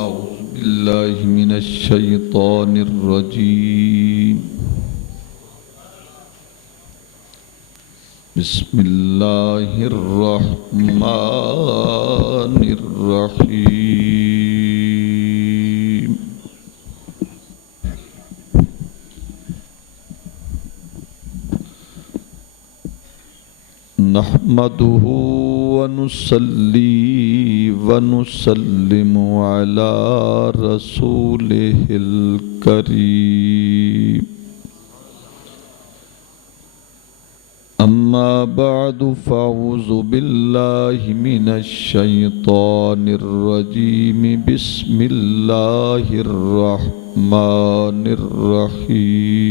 أعوذ بالله من الشيطان الرجيم بسم الله الرحمن الرحيم نحمده ونصلي ونسلم على رسوله الكريم أما بعد فأعوذ بالله من الشيطان الرجيم بسم الله الرحمن الرحيم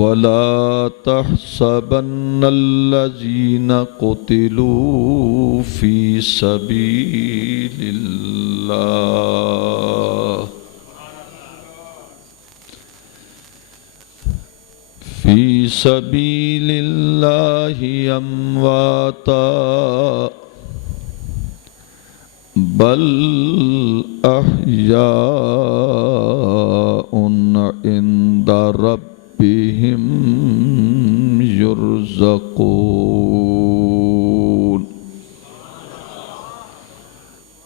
ولا تحسبن الذين قتلوا في سبيل الله أمواتا بل أحياء عند ربهم يرزقون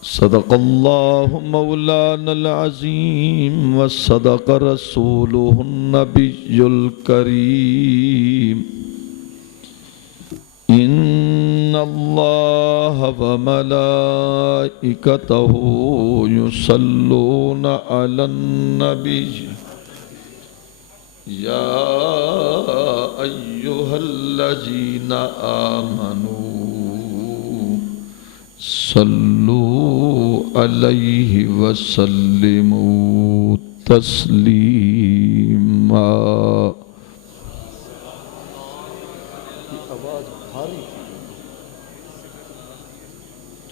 صدق الله مولانا العظيم وصدق رسوله النبي الكريم إن الله وملائكته يصلون على النبي يا أيها الذين آمنوا صلوا عليه وسلموا تسليما. آواز بھاری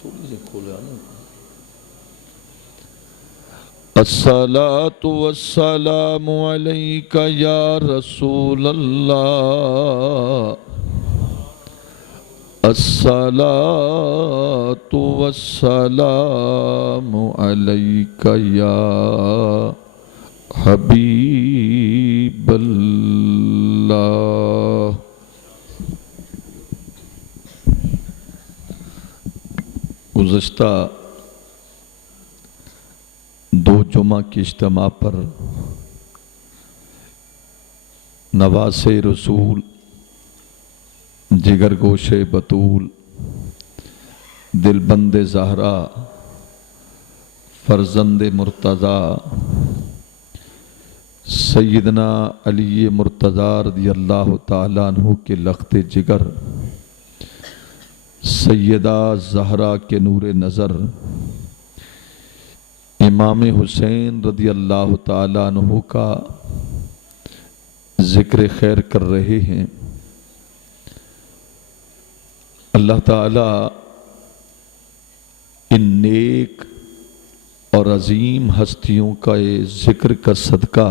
تھوڑی سی کھولا نا. الصلاة والسلام عليك يا رسول الله الصلاة والسلام عليك يا حبيب الله. گزشتہ دو جمعہ کی اجتماع پر نواز رسول جگر گوش بطول دلبند زہرا فرزند مرتضیٰ سیدنا علی مرتضیٰ رضی اللہ تعالیٰ عنہ کے لخت جگر سیدہ زہرا کے نور نظر امام حسین رضی اللہ تعالیٰ عنہ کا ذکر خیر کر رہے ہیں. اللہ تعالیٰ ان نیک اور عظیم ہستیوں کا ذکر کا صدقہ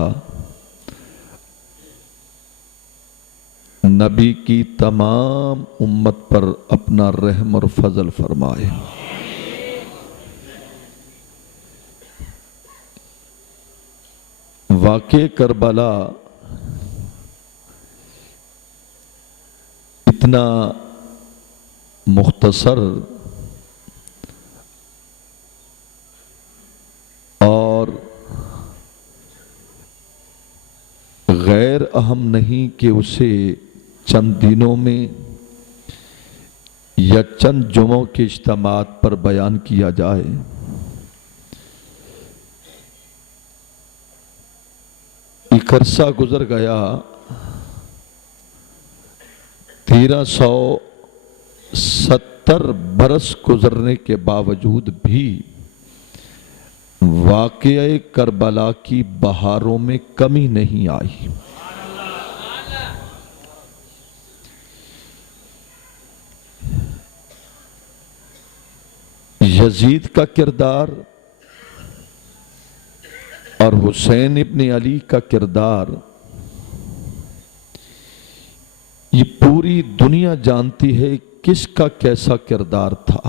نبی کی تمام امت پر اپنا رحم اور فضل فرمائے. واقع کربلا اتنا مختصر اور غیر اہم نہیں کہ اسے چند دنوں میں یا چند جمعوں کے اجتماعات پر بیان کیا جائے. ایک عرصہ گزر گیا. 1370 برس گزرنے کے باوجود بھی واقعہ کربلا کی بہاروں میں کمی نہیں آئی. یزید کا کردار اور حسین ابن علی کا کردار یہ پوری دنیا جانتی ہے کس کا کیسا کردار تھا،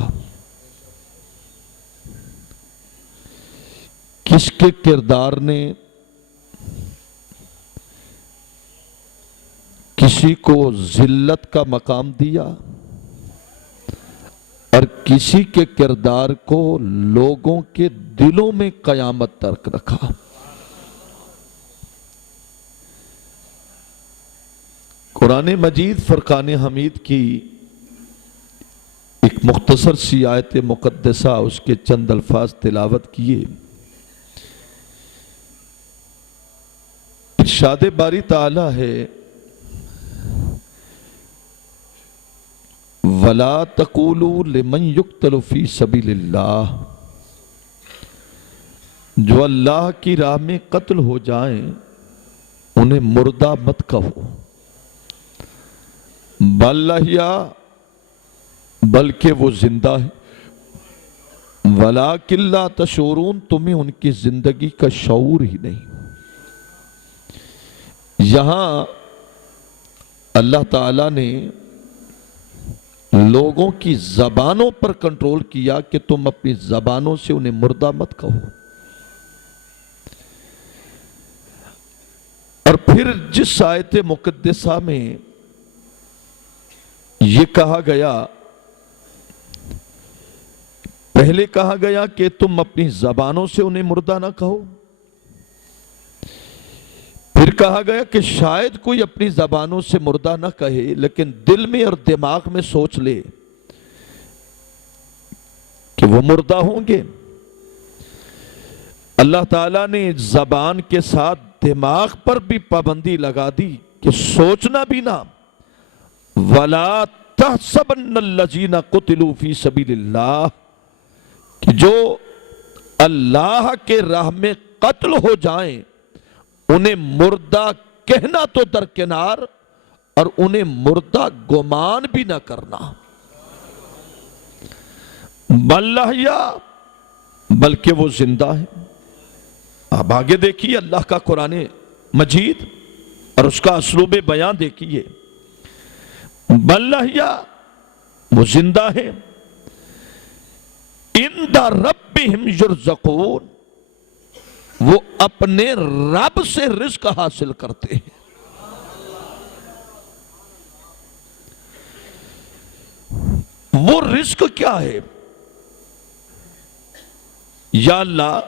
کس کے کردار نے کسی کو ذلت کا مقام دیا اور کسی کے کردار کو لوگوں کے دلوں میں قیامت تک رکھا۔ قرآن مجید فرقان حمید کی ایک مختصر سی آیت مقدسہ، اس کے چند الفاظ تلاوت کیے۔ ارشاد باری تعالی ہے، وَلَا تَقُولُوا لِمَنْ يُقْتَلُ فِي سَبِيلِ اللَّهِ، جو اللہ کی راہ میں قتل ہو جائیں انہیں مردہ مت کہو، بَلْ أَحْيَاءٌ، بلکہ وہ زندہ ہے، وَلَٰكِن لَا تَشْعُرُونَ، تمہیں ان کی زندگی کا شعور ہی نہیں۔ یہاں اللہ تعالیٰ نے لوگوں کی زبانوں پر کنٹرول کیا کہ تم اپنی زبانوں سے انہیں مردہ مت کہو، اور پھر جس آیت مقدسہ میں یہ کہا گیا، پہلے کہا گیا کہ تم اپنی زبانوں سے انہیں مردہ نہ کہو، پھر کہا گیا کہ شاید کوئی اپنی زبانوں سے مردہ نہ کہے لیکن دل میں اور دماغ میں سوچ لے کہ وہ مردہ ہوں گے۔ اللہ تعالیٰ نے زبان کے ساتھ دماغ پر بھی پابندی لگا دی کہ سوچنا بھی نہ، وَلَا تَحْسَبَنَّ الَّذِينَ قُتِلُوا فِي سَبِيلِ اللَّهِ، کہ جو اللہ کے راہ میں قتل ہو جائیں انہیں مردہ کہنا تو درکنار، اور انہیں مردہ گمان بھی نہ کرنا، بَلْ أَحْيَاءٌ، بلکہ وہ زندہ ہے۔ اب آگے دیکھیے اللہ کا قرآن مجید اور اس کا اسلوب بیان دیکھیے، بَلْ أَحْيَاءٌ، وہ زندہ ہے، عِندَ رَبِّهِمْ يُرْزَقُونَ، وہ اپنے رب سے رزق حاصل کرتے ہیں۔ وہ رزق کیا ہے؟ یا اللہ،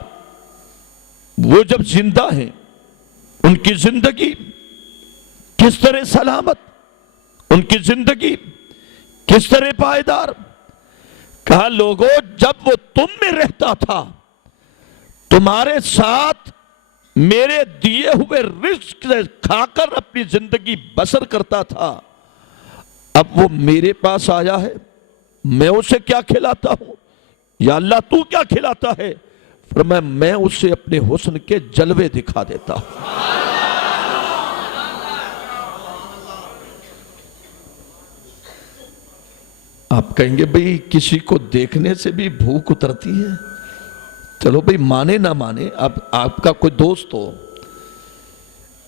وہ جب زندہ ہیں ان کی زندگی کس طرح سلامت، ان کی زندگی کس طرح پائیدار؟ کہا لوگوں، جب وہ تم میں رہتا تھا، تمہارے ساتھ میرے دیے ہوئے رزق سے کھا کر اپنی زندگی بسر کرتا تھا، اب وہ میرے پاس آیا ہے، میں اسے کیا کھلاتا ہوں؟ یا اللہ تو کیا کھلاتا ہے؟ فرمایا میں اسے اپنے حسن کے جلوے دکھا دیتا ہوں۔ آپ کہیں گے بھئی کسی کو دیکھنے سے بھی بھوک اترتی ہے؟ چلو بھئی مانے نہ مانے، اب آپ کا کوئی دوست ہو،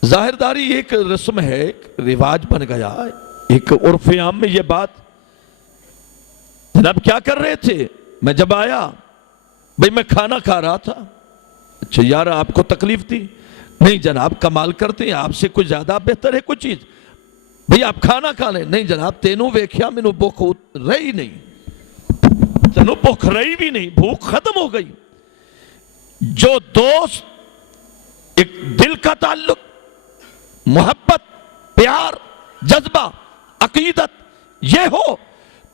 ظاہرداری ایک رسم ہے، ایک رواج بن گیا، ایک عرف عام میں یہ بات، جناب کیا کر رہے تھے؟ میں جب آیا بھئی میں کھانا کھا رہا تھا۔ اچھا یار آپ کو تکلیف تھی؟ نہیں جناب کمال کرتے ہیں، آپ سے کوئی زیادہ بہتر ہے کوئی چیز؟ بھئی آپ کھانا کھا لیں؟ نہیں جناب تینوں ویکھیا مینوں بھوک رہی نہیں، تینوں بھوک رہی بھی نہیں، بھوک ختم ہو گئی۔ جو دوست ایک دل کا تعلق، محبت، پیار، جذبہ، عقیدت یہ ہو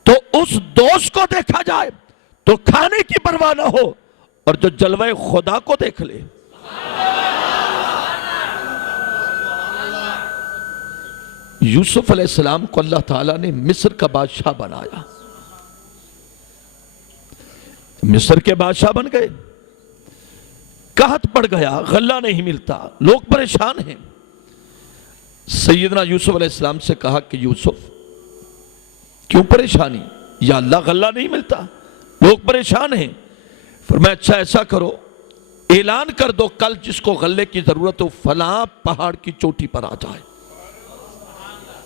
تو اس دوست کو دیکھا جائے تو کھانے کی پرواہ نہ ہو، اور جو جلوہ خدا کو دیکھ لے۔ یوسف علیہ السلام کو اللہ تعالیٰ نے مصر کا بادشاہ بنایا، مصر کے بادشاہ بن گئے، قحط پڑ گیا، غلہ نہیں ملتا، لوگ پریشان ہیں۔ سیدنا یوسف علیہ السلام سے کہا کہ یوسف کیوں پریشانی؟ یا اللہ غلہ نہیں ملتا، لوگ پریشان ہیں۔ فرمایا اچھا ایسا کرو، اعلان کر دو کل جس کو غلے کی ضرورت ہو فلاں پہاڑ کی چوٹی پر آ جائے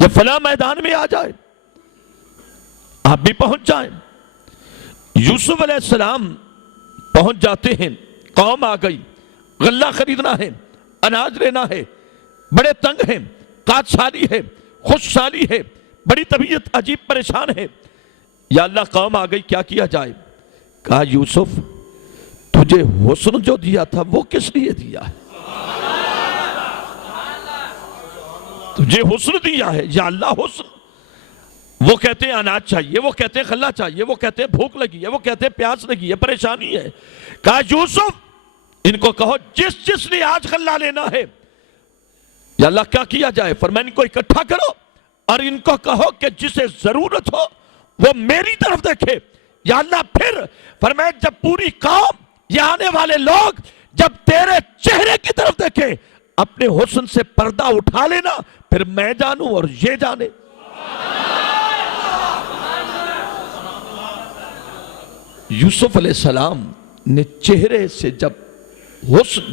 یا فلاں میدان میں آ جائے۔ آپ بھی پہنچ جائیں۔ یوسف علیہ السلام پہنچ جاتے ہیں، قوم آ گئی، غلہ خریدنا ہے، اناج لینا ہے، بڑے تنگ ہیں، قحط سالی ہے، خشک سالی ہے، بڑی طبیعت عجیب پریشان ہے۔ یا اللہ قوم آ گئی، کیا کیا جائے؟ کہا یوسف تجھے حسن جو دیا تھا وہ کس لیے دیا ہے؟ تجھے حسن دیا ہے، یا اللہ حسن۔ وہ کہتے ہیں اناج چاہیے، وہ کہتے ہیں غلہ چاہیے، وہ کہتے ہیں بھوک لگی ہے، وہ کہتے ہیں پیاس لگی ہے، پریشانی ہے۔ کہا یوسف ان کو کہو جس جس نے آج غلہ لینا ہے، یا اللہ کیا کیا جائے؟ فرمایا ان کو اکٹھا کرو اور ان کو کہو کہ جسے ضرورت ہو وہ میری طرف دیکھے۔ یا اللہ پھر فرمایا جب پوری قوم یہ آنے والے لوگ جب تیرے چہرے کی طرف دیکھے اپنے حسن سے پردہ اٹھا لینا، پھر میں جانوں اور یہ جانے۔ یوسف علیہ السلام نے چہرے سے جب حسن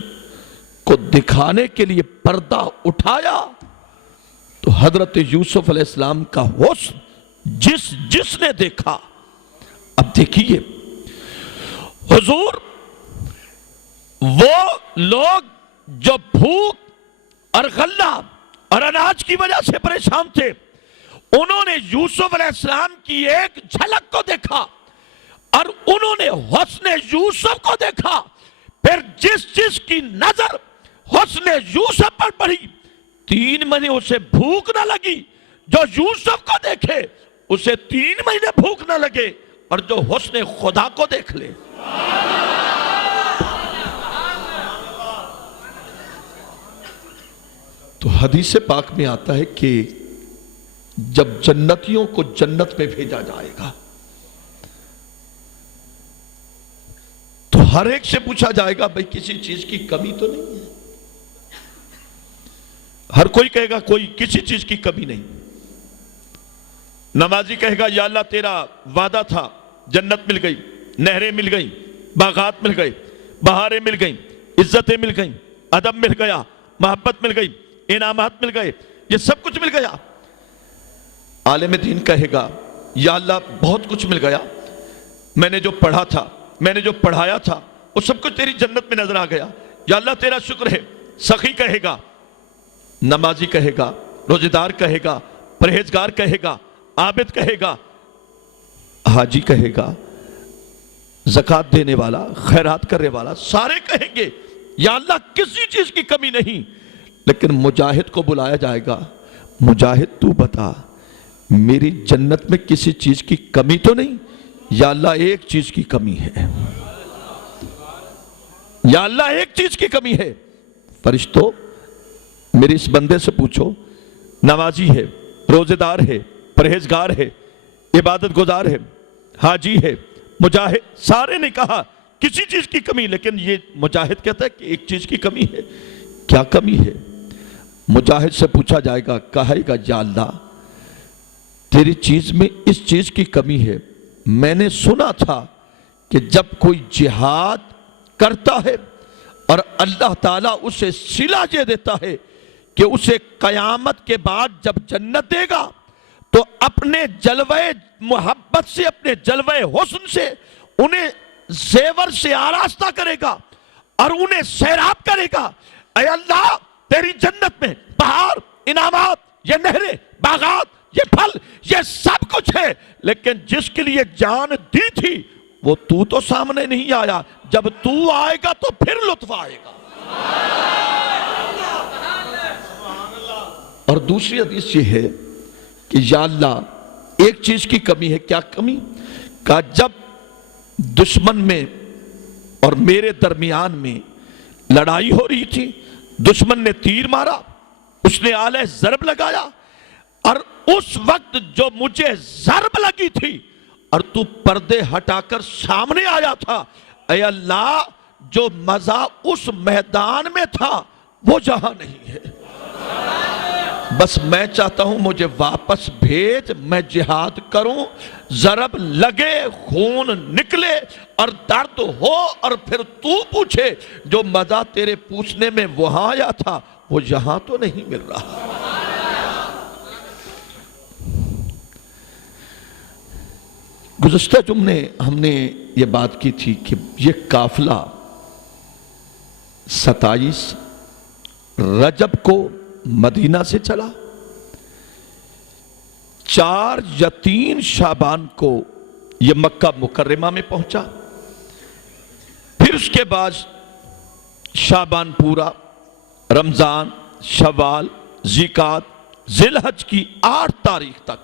کو دکھانے کے لیے پردہ اٹھایا تو حضرت یوسف علیہ السلام کا حسن جس نے دیکھا۔ اب دیکھیے حضور، وہ لوگ جو بھوک اور غلہ اور اناج کی وجہ سے پریشان تھے، انہوں نے یوسف علیہ السلام کی ایک جھلک کو دیکھا اور انہوں نے حسن یوسف کو دیکھا۔ پھر جس کی نظر حسن یوسف پر پڑی، 3 مہینے اسے بھوک نہ لگی۔ جو یوسف کو دیکھے اسے 3 مہینے بھوک نہ لگے، اور جو حسن خدا کو دیکھ لے۔ تو حدیث پاک میں آتا ہے کہ جب جنتیوں کو جنت میں بھیجا جائے گا تو ہر ایک سے پوچھا جائے گا بھئی کسی چیز کی کمی تو نہیں ہے؟ ہر کوئی کہے گا کوئی کسی چیز کی کمی نہیں۔ نمازی کہے گا یا اللہ تیرا وعدہ تھا، جنت مل گئی، نہریں مل گئیں، باغات مل گئے، بہاریں مل گئیں، عزتیں مل گئیں، ادب مل گیا، محبت مل گئی، انعامات مل گئے، یہ سب کچھ مل گیا۔ عالم دین کہے گا یا اللہ بہت کچھ مل گیا، میں نے جو پڑھا تھا، میں نے جو پڑھایا تھا وہ سب کچھ تیری جنت میں نظر آ گیا، یا اللہ تیرا شکر ہے۔ سخی کہے گا، نمازی کہے گا، روزیدار کہے گا، پرہیزگار کہے گا، عابد کہے گا، حاجی کہے گا، زکوٰۃ دینے والا، خیرات کرنے والا، سارے کہیں گے یا اللہ کسی چیز کی کمی نہیں۔ لیکن مجاہد کو بلایا جائے گا، مجاہد تو بتا میری جنت میں کسی چیز کی کمی تو نہیں؟ یا اللہ ایک چیز کی کمی ہے، یا اللہ ایک چیز کی کمی ہے۔ فرشتوں میرے اس بندے سے پوچھو، نمازی ہے، روزے دار ہے، پرہیزگار ہے، عبادت گزار ہے، حاجی ہے، مجاہد، سارے نے کہا کسی چیز کی کمی، لیکن یہ مجاہد کہتا ہے کہ ایک چیز کی کمی ہے۔ کیا کمی ہے؟ مجاہد سے پوچھا جائے گا، کہے گا یا اللہ تیری چیز میں اس چیز کی کمی ہے، میں نے سنا تھا کہ جب کوئی جہاد کرتا ہے اور اللہ تعالیٰ اسے صلہ یہ دیتا ہے کہ اسے قیامت کے بعد جب جنت دے گا تو اپنے جلوہ محبت سے، اپنے جلوہ حسن سے انہیں زیور سے آراستہ کرے گا اور انہیں سیراب کرے گا۔ اے اللہ تیری جنت میں بہار، انعامات، یہ نہریں، باغات، یہ پھل، یہ سب کچھ ہے، لیکن جس کے لیے جان دی تھی وہ تو سامنے نہیں آیا، جب تو آئے گا تو پھر لطف آئے گا۔ اور دوسری حدیث یہ ہے کہ یا اللہ ایک چیز کی کمی ہے۔ کیا کمی؟ کہ جب دشمن میں اور میرے درمیان میں لڑائی ہو رہی تھی، دشمن نے تیر مارا، اس نے آلہ ضرب لگایا، اور اس وقت جو مجھے ضرب لگی تھی اور تو پردے ہٹا کر سامنے آیا تھا، اے اللہ جو مزہ اس میدان میں تھا وہ جہاں نہیں ہے۔ بس میں چاہتا ہوں مجھے واپس بھیج، میں جہاد کروں، ضرب لگے، خون نکلے اور درد ہو، اور پھر تو پوچھے جو مزہ تیرے پوچھنے میں وہاں آیا تھا وہ یہاں تو نہیں مل رہا۔ گزشتہ جمعے ہم نے یہ بات کی تھی کہ یہ قافلہ 27 رجب کو مدینہ سے چلا، 4 یا 3 شعبان کو یہ مکہ مکرمہ میں پہنچا، پھر اس کے بعد شعبان پورا، رمضان، شوال، ذیقعد، ذی الحج کی 8 تاریخ تک،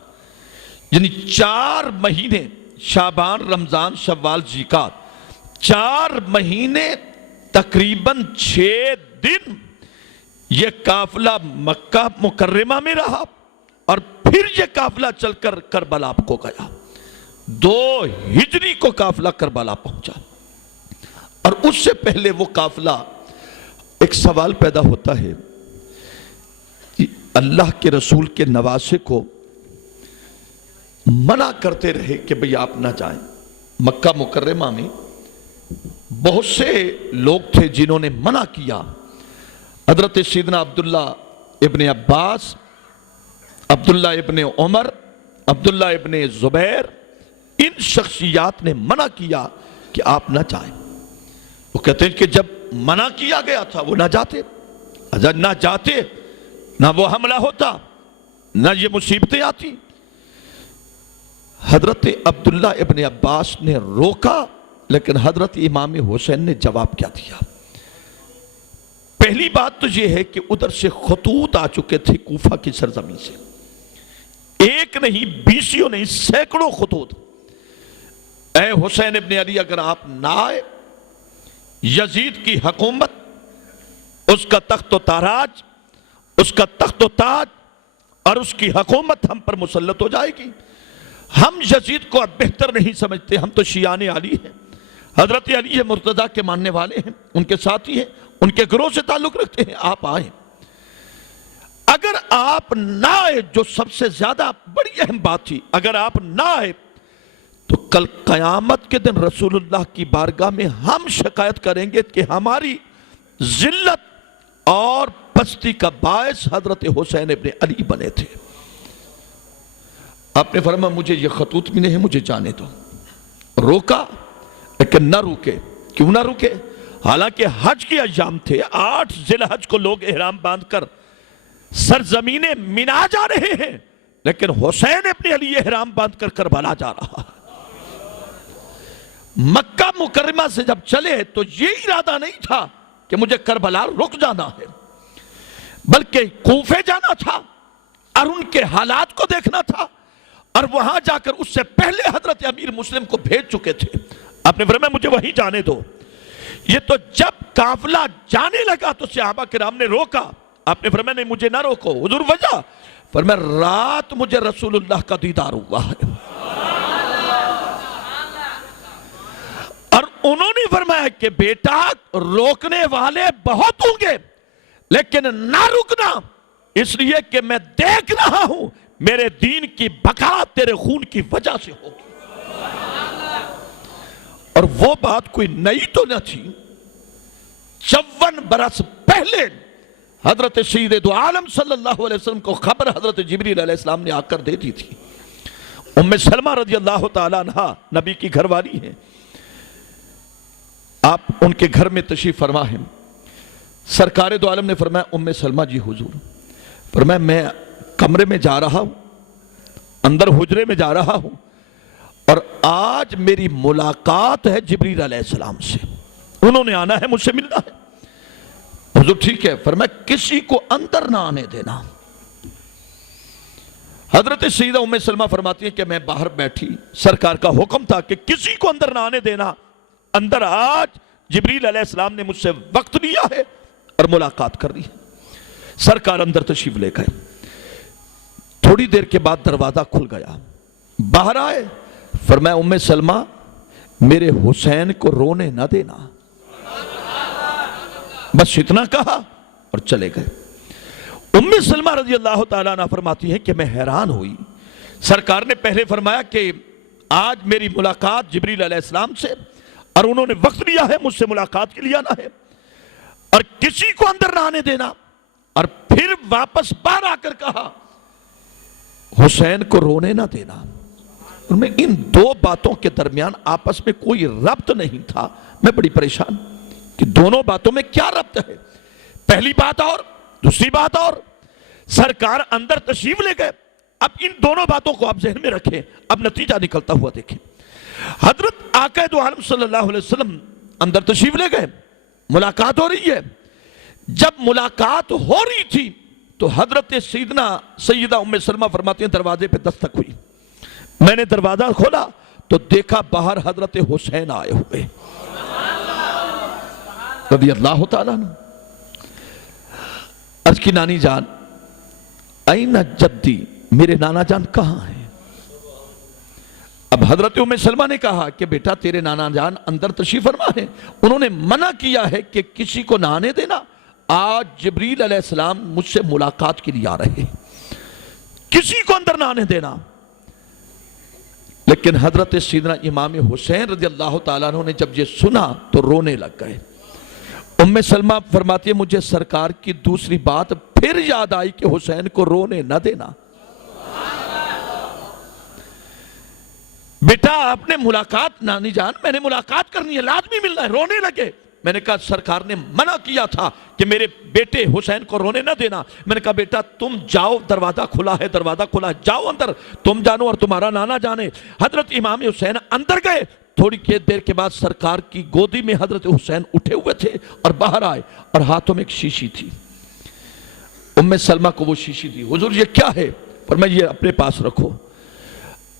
یعنی 4 مہینے، شعبان، رمضان، شوال، ذیقعد، 4 مہینے تقریباً 6 دن یہ قافلہ مکہ مکرمہ میں رہا، اور پھر یہ قافلہ چل کر کربلا کو گیا۔ 2 ہجری کو قافلہ کربلا پہنچا، اور اس سے پہلے وہ قافلہ، ایک سوال پیدا ہوتا ہے کہ اللہ کے رسول کے نواسے کو منع کرتے رہے کہ بھئی آپ نہ جائیں۔ مکہ مکرمہ میں بہت سے لوگ تھے جنہوں نے منع کیا، حضرت سیدنا عبداللہ ابن عباس، عبداللہ ابن عمر، عبداللہ ابن زبیر، ان شخصیات نے منع کیا کہ آپ نہ جائیں۔ وہ کہتے ہیں کہ جب منع کیا گیا تھا وہ نہ جاتے، اگر نہ جاتے نہ وہ حملہ ہوتا، نہ یہ مصیبتیں آتی۔ حضرت عبداللہ ابن عباس نے روکا، لیکن حضرت امام حسین نے جواب کیا دیا؟ پہلی بات تو یہ ہے کہ ادھر سے خطوط آ چکے تھے کوفہ کی سرزمین سے، 1 نہیں 20 نہیں، سینکڑوں خطوط، اے حسین ابن علی اگر آپ نہ آئے، یزید کی حکومت، اس کا تخت و تاراج، اس کا تخت و تاج اور اس کی حکومت ہم پر مسلط ہو جائے گی۔ ہم یزید کو اب بہتر نہیں سمجھتے، ہم تو شیعان علی ہیں، حضرت علی مرتضیٰ کے ماننے والے ہیں، ان کے ساتھی ہیں، ان کے گروہ سے تعلق رکھتے ہیں، آپ آئیں۔ اگر آپ نہ آئے، جو سب سے زیادہ بڑی اہم بات تھی، اگر آپ نہ آئے تو کل قیامت کے دن رسول اللہ کی بارگاہ میں ہم شکایت کریں گے کہ ہماری ذلت اور پستی کا باعث حضرت حسین ابن علی بنے تھے۔ آپ نے فرمایا مجھے یہ خطوط ملے ہیں، مجھے جانے دو۔ روکا، لیکن نہ روکے۔ کیوں نہ روکے؟ حالانکہ حج کے ایام تھے، 8 ذی الحج کو لوگ احرام باندھ کر سرزمین مینا جا رہے ہیں، لیکن حسین ابن علی احرام باندھ کر کربلا جا رہا ہے۔ مکہ مکرمہ سے جب چلے تو یہ ارادہ نہیں تھا کہ مجھے کربلا رک جانا ہے، بلکہ کوفے جانا تھا اور ان کے حالات کو دیکھنا تھا، اور وہاں جا کر اس سے پہلے حضرت امیر مسلم کو بھیج چکے تھے۔ آپ نے فرمایا مجھے وہیں جانے دو۔ یہ تو جب قافلہ جانے لگا تو صحابہ کرام نے روکا۔ آپ نے فرمایا نہیں مجھے نہ روکو، حضور وجہ؟ فرمایا رات مجھے رسول اللہ کا دیدار ہوا ہے، اور انہوں نے فرمایا کہ بیٹا روکنے والے بہت ہوں گے، لیکن نہ رکنا، اس لیے کہ میں دیکھ رہا ہوں میرے دین کی بقا تیرے خون کی وجہ سے ہوگی۔ اور وہ بات کوئی نئی تو نہ تھی، 54 برس پہلے حضرت سید دو عالم صلی اللہ علیہ وسلم کو خبر حضرت جبریل علیہ السلام نے آ کر دے دی تھی۔ ام سلمہ رضی اللہ تعالیٰ عنہ نبی کی گھر والی ہیں، آپ ان کے گھر میں تشریف فرما ہیں۔ سرکار دو عالم نے فرمایا ام سلمہ جی حضور، فرمایا میں کمرے میں جا رہا ہوں، اندر حجرے میں جا رہا ہوں، اور آج میری ملاقات ہے جبریل علیہ السلام سے، انہوں نے آنا ہے، مجھ سے ملنا ہے۔ حضور ٹھیک ہے، فرمایا کسی کو اندر نہ آنے دینا۔ حضرت سیدہ ام سلمہ فرماتی ہیں کہ میں باہر بیٹھی، سرکار کا حکم تھا کہ کسی کو اندر نہ آنے دینا، اندر آج جبریل علیہ السلام نے مجھ سے وقت لیا ہے اور ملاقات کر رہی ہے۔ سرکار اندر تشریف لے گئے، تھوڑی دیر کے بعد دروازہ کھل گیا، باہر آئے، فرمایا ام سلمہ میرے حسین کو رونے نہ دینا، بس اتنا کہا اور چلے گئے۔ ام سلمہ رضی اللہ تعالیٰ عنہ فرماتی ہے کہ میں حیران ہوئی، سرکار نے پہلے فرمایا کہ آج میری ملاقات جبریل علیہ السلام سے، اور انہوں نے وقت لیا ہے مجھ سے ملاقات کے لیے آنا ہے، اور کسی کو اندر نہ آنے دینا، اور پھر واپس باہر آ کر کہا حسین کو رونے نہ دینا۔ اور میں ان دو باتوں کے درمیان آپس میں کوئی ربط نہیں تھا. میں بڑی پریشان کہ دونوں باتوں میں کیا ربط ہے. پہلی بات اور دوسری بات اور. سرکار اندر تشریف لے گئے. اب ان دونوں باتوں کو آپ ذہن میں رکھیں. اب نتیجہ نکلتا ہوا دیکھیں. حضرت آقا دو عالم صلی اللہ علیہ وسلم اندر تشریف لے گئے. ملاقات ہو رہی ہے. جب ملاقات ہو رہی تھی تو حضرت سیدہ ام سلمہ فرماتی ہیں دروازے پہ دستک ہوئی. میں نے دروازہ کھولا تو دیکھا باہر حضرت حسین آئے ہوئے رضی اللہ تعالیٰ عنہ. عرض کی نانی جان این جدی، میرے نانا جان کہاں ہیں؟ اب حضرت ام سلمہ نے کہا کہ بیٹا تیرے نانا جان اندر تشریف فرما ہے. انہوں نے منع کیا ہے کہ کسی کو نہ آنے دینا. آج جبریل علیہ السلام مجھ سے ملاقات کے لیے آ رہے ہیں، کسی کو اندر نہ آنے دینا. لیکن حضرت سیدنا امام حسین رضی اللہ تعالیٰ عنہ نے جب یہ سنا تو رونے لگ گئے. ام سلمہ فرماتی ہے مجھے سرکار کی دوسری بات پھر یاد آئی کہ حسین کو رونے نہ دینا. بیٹا آپ نے ملاقات، نانی جان میں نے ملاقات کرنی ہے، لازمی ملنا ہے. رونے لگے. میں نے کہا سرکار نے منع کیا تھا کہ میرے بیٹے حسین کو رونے نہ دینا. میں نے کہا بیٹا تم جاؤ، دروازہ کھلا ہے، دروازہ کھلا ہے، جاؤ اندر، تم جانو اور تمہارا نانا جانے. حضرت امام حسین اندر گئے. تھوڑی دیر کے بعد سرکار کی گودی میں حضرت حسین اٹھے ہوئے تھے اور باہر آئے اور ہاتھوں میں ایک شیشی تھی. ام سلمہ کو وہ شیشی دی. حضور یہ کیا ہے؟ فرمایا یہ اپنے پاس رکھو.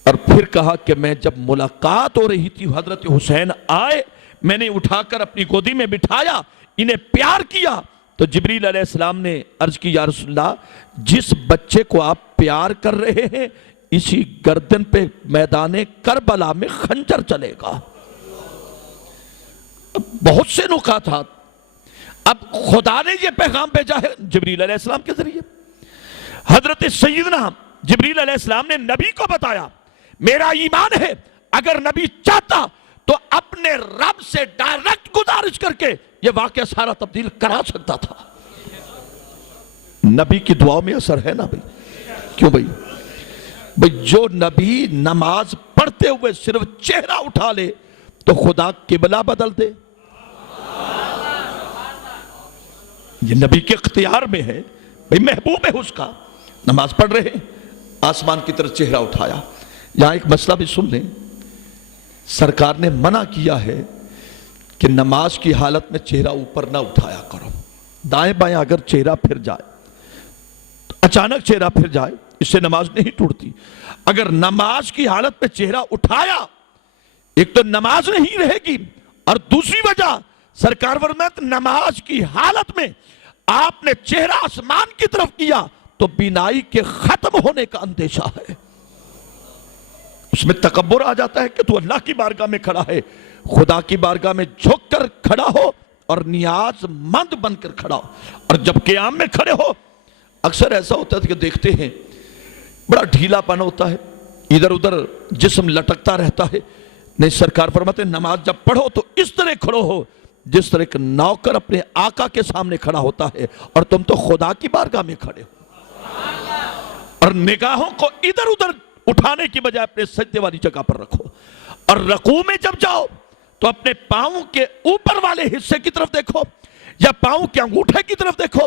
اور پھر کہا کہ میں جب ملاقات ہو رہی تھی حضرت حسین آئے، میں نے اٹھا کر اپنی گودی میں بٹھایا، انہیں پیار کیا. تو جبریل علیہ السلام نے عرض کی یا رسول اللہ جس بچے کو آپ پیار کر رہے ہیں اسی گردن پہ میدان کربلا میں خنجر چلے گا. بہت سے نکات. اب خدا نے یہ پیغام بھیجا ہے جبریل علیہ السلام کے ذریعے. حضرت سیدنا جبریل علیہ السلام نے نبی کو بتایا میرا ایمان ہے اگر نبی چاہتا تو اپنے رب سے ڈائریکٹ گزارش کر کے یہ واقعہ سارا تبدیل کرا سکتا تھا. نبی کی دعاؤں میں اثر ہے نا بھائی. کیوں بھائی؟ جو نبی نماز پڑھتے ہوئے صرف چہرہ اٹھا لے تو خدا قبلہ بدل دے. یہ نبی کے اختیار میں ہے بھائی، محبوب ہے اس کا. نماز پڑھ رہے ہیں، آسمان کی طرف چہرہ اٹھایا. یہاں ایک مسئلہ بھی سن لیں. سرکار نے منع کیا ہے کہ نماز کی حالت میں چہرہ اوپر نہ اٹھایا کرو. دائیں بائیں اگر چہرہ پھر جائے، اچانک چہرہ پھر جائے، اس سے نماز نہیں ٹوٹتی. اگر نماز کی حالت میں چہرہ اٹھایا ایک تو نماز نہیں رہے گی، اور دوسری وجہ سرکار فرماتے نماز کی حالت میں آپ نے چہرہ آسمان کی طرف کیا تو بینائی کے ختم ہونے کا اندیشہ ہے. اس میں تکبر آ جاتا ہے کہ تو اللہ کی بارگاہ میں کھڑا ہے. خدا کی بارگاہ میں جھک کر کھڑا ہو اور نیاز مند بن کر کھڑا ہو. اور جب قیام میں کھڑے ہو اکثر ایسا ہوتا ہے کہ دیکھتے ہیں بڑا ڈھیلا پن ہوتا ہے، ادھر ادھر جسم لٹکتا رہتا ہے. نہیں، سرکار فرماتے نماز جب پڑھو تو اس طرح کھڑو ہو جس طرح ایک نوکر اپنے آقا کے سامنے کھڑا ہوتا ہے، اور تم تو خدا کی بارگاہ میں کھڑے ہو. اور نگاہوں کو ادھر ادھر اٹھانے کی بجائے اپنے سجدے والی جگہ پر رکھو. اور رکوع میں جب جاؤ تو اپنے پاؤں کے اوپر والے حصے کی طرف دیکھو یا پاؤں کے انگوٹھے کی طرف دیکھو،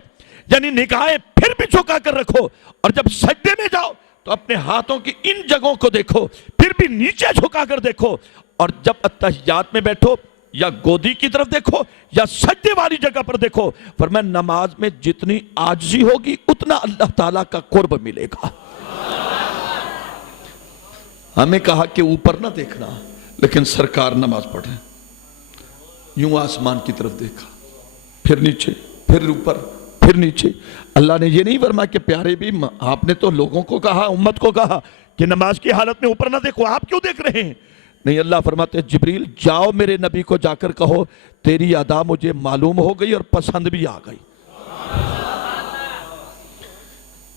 یعنی نگاہیں پھر بھی جھکا کر رکھو. اور جب سجدے میں جاؤ تو اپنے ہاتھوں کی ان جگہوں کو دیکھو، پھر بھی نیچے جھکا کر دیکھو. اور جب اتحیات میں بیٹھو یا گودی کی طرف دیکھو یا سجدے والی جگہ پر دیکھو. فرمایا نماز میں جتنی عاجزی ہوگی اتنا اللہ تعالیٰ کا قرب ملے گا. ہمیں کہا کہ اوپر نہ دیکھنا، لیکن سرکار نماز پڑھے یوں آسمان کی طرف دیکھا، پھر نیچے، پھر اوپر، پھر نیچے. اللہ نے یہ نہیں فرمایا کہ پیارے بھی آپ نے تو لوگوں کو کہا، امت کو کہا کہ نماز کی حالت میں اوپر نہ دیکھو، آپ کیوں دیکھ رہے ہیں؟ نہیں، اللہ فرماتے جبریل جاؤ میرے نبی کو جا کر کہو تیری ادا مجھے معلوم ہو گئی اور پسند بھی آ گئی.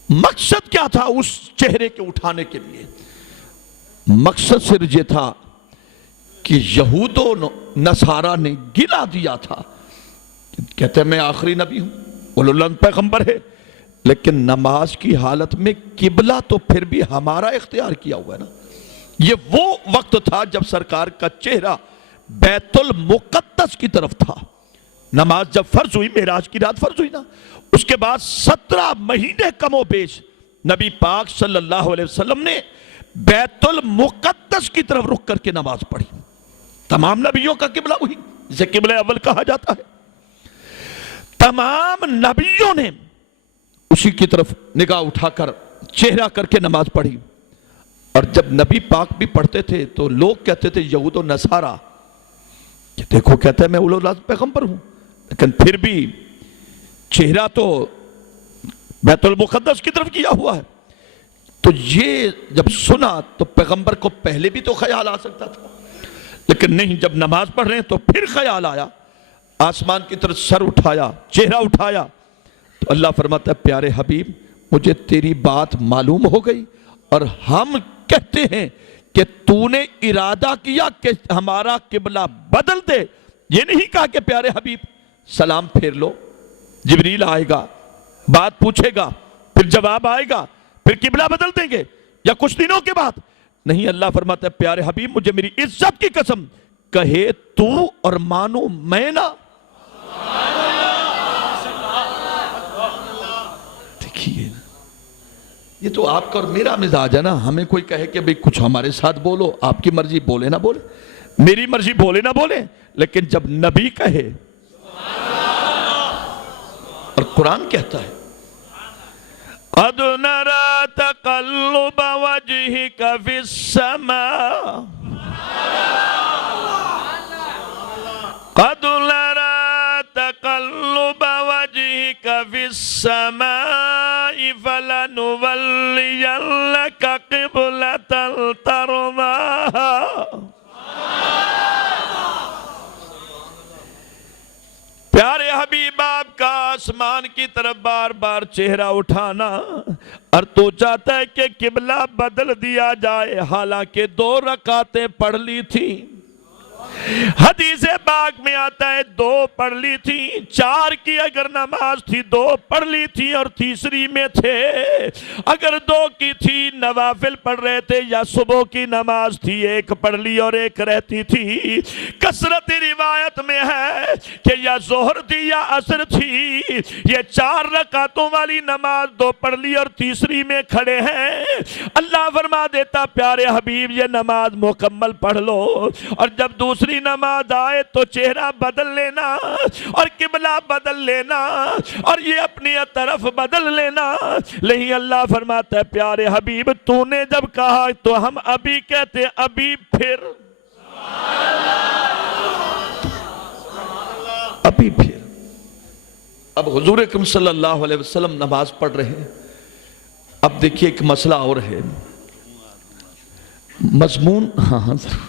مقصد کیا تھا اس چہرے کے اٹھانے کے لیے؟ مقصد صرف یہ تھا کہ یہود و نصارہ نے گلا دیا تھا، کہتے ہیں میں آخری نبی ہوں، اولو العزم پیغمبر ہے، لیکن نماز کی حالت میں قبلہ تو پھر بھی ہمارا اختیار کیا ہوا ہے نا. یہ وہ وقت تھا جب سرکار کا چہرہ بیت المقدس کی طرف تھا. نماز جب فرض ہوئی، معراج کی رات فرض ہوئی نا، اس کے بعد 17 مہینے کم و بیش نبی پاک صلی اللہ علیہ وسلم نے بیت المقدس کی طرف رخ کر کے نماز پڑھی. تمام نبیوں کا قبلہ وہی، جسے قبلہ اول کہا جاتا ہے. تمام نبیوں نے اسی کی طرف نگاہ اٹھا کر چہرہ کر کے نماز پڑھی. اور جب نبی پاک بھی پڑھتے تھے تو لوگ کہتے تھے یہود و نصارہ کہ دیکھو کہتا ہے میں اولو العزم پیغمبر ہوں، لیکن پھر بھی چہرہ تو بیت المقدس کی طرف کیا ہوا ہے. تو یہ جب سنا تو پیغمبر کو پہلے بھی تو خیال آ سکتا تھا، لیکن نہیں، جب نماز پڑھ رہے ہیں تو پھر خیال آیا. آسمان کی طرف سر اٹھایا، چہرہ اٹھایا تو اللہ فرماتا ہے پیارے حبیب مجھے تیری بات معلوم ہو گئی، اور ہم کہتے ہیں کہ تو نے ارادہ کیا کہ ہمارا قبلہ بدل دے. یہ نہیں کہا کہ پیارے حبیب سلام پھیر لو، جبریل آئے گا، بات پوچھے گا، پھر جواب آئے گا، پھر قبلہ بدل دیں گے یا کچھ دنوں کے بعد. نہیں، اللہ فرماتا ہے پیارے حبیب مجھے میری عزت کی قسم کہے تو اور مانو میں نہ. دیکھیے یہ تو آپ کا اور میرا مزاج ہے نا. ہمیں کوئی کہے کہ بھئی کچھ ہمارے ساتھ بولو، آپ کی مرضی بولے نہ بولے، میری مرضی بولے نہ بولے، لیکن جب نبی کہے، اور قرآن کہتا ہے قَدْ نَرَى تَقَلُّبَ وَجْهِكَ فِي السَّمَاءِ قَدْ نَرَى تَقَلُّبَ وَجْهِكَ فِي السَّمَاءِ فَلَنُوَلِّيَنَّكَ قِبْلَةً تَرْضَاهَا. پیارے حبیب آپ کا آسمان کی طرف بار بار چہرہ اٹھانا، اور تو چاہتا ہے کہ قبلہ بدل دیا جائے، حالانکہ 2 رکعتیں پڑھ لی تھی. حدیث پاک میں آتا ہے 2 پڑھ لی تھی، 4 کی اگر نماز تھی 2 پڑھ لی تھی اور تیسری میں تھے. اگر 2 کی تھی نوافل پڑھ رہے تھے یا صبح کی نماز تھی 1 پڑھ لی اور 1 رہتی تھی. کثرت روایت میں ہے کہ یا ظہر تھی یا عصر تھی، یہ 4 رکعتوں والی نماز 2 پڑھ لی اور تیسری میں کھڑے ہیں. اللہ فرما دیتا پیارے حبیب یہ نماز مکمل پڑھ لو، اور جب دوسری نماز آئے تو چہرہ بدل لینا اور قبلہ بدل لینا اور یہ اپنی طرف بدل لینا. نہیں، اللہ فرماتا ہے پیارے حبیب تو نے جب کہا تو ہم ابھی کہتے ابھی پھر ابھی پھر. اب حضور اکرم صلی اللہ علیہ وسلم نماز پڑھ رہے ہیں. اب دیکھیے ایک مسئلہ اور ہے، مضمون ہاں ضرور.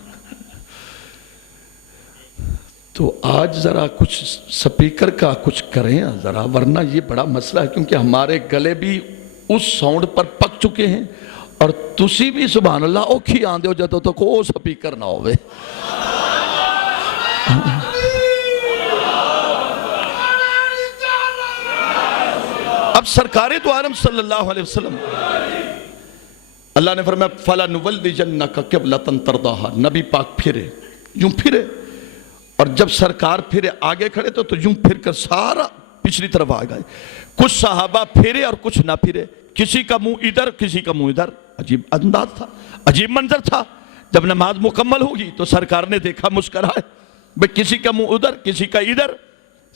تو آج ذرا کچھ سپیکر کا کچھ کریں ذرا، ورنہ یہ بڑا مسئلہ ہے، کیونکہ ہمارے گلے بھی اس ساؤنڈ پر پک چکے ہیں، اور تسی بھی سبحان اللہ اوکھی آندے ہو جاتا تو کوئی سپیکر نہ ہوئے. اب سرکار تو عالم صلی اللہ علیہ وسلم اللہ نے فرمایا فَلَنُوَلِّيَنَّكَ قِبْلَةً تَرْضَاهَا. نبی پاک پھرے، یوں پھرے، اور جب سرکار پھرے آگے کھڑے تو یوں پھر کر سارا پچھلی طرف آ گئے. کچھ صحابہ پھرے اور کچھ نہ پھرے، کسی کا منہ ادھر کسی کا منہ ادھر. عجیب انداز تھا، عجیب منظر تھا. جب نماز مکمل ہوگی تو سرکار نے دیکھا مسکرائے، بھئی کسی کا منہ ادھر کسی کا ادھر.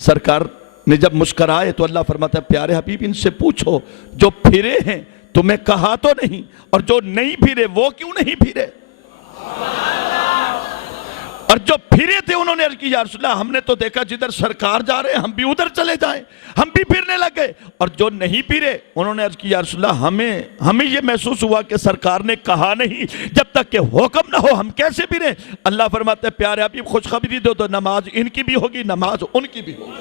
سرکار نے جب مسکرائے تو اللہ فرماتا ہے پیارے حبیب ان سے پوچھو جو پھرے ہیں تمہیں کہا تو نہیں، اور جو نہیں پھرے وہ کیوں نہیں پھرے. اور جو پھرے تھے انہوں نے عرض کی یا رسول اللہ ہم نے تو دیکھا جدھر سرکار جا رہے ہیں ہم بھی ادھر چلے جائیں، ہم بھی پھرنے لگے. اور جو نہیں پھرے انہوں نے عرض کی یا رسول اللہ ہمیں یہ محسوس ہوا کہ سرکار نے کہا نہیں، جب تک کہ حکم نہ ہو ہم کیسے پھریں. اللہ فرماتے ہیں پیارے حبیب خوشخبری دو تو نماز ان کی بھی ہوگی نماز ان کی بھی ہوگی.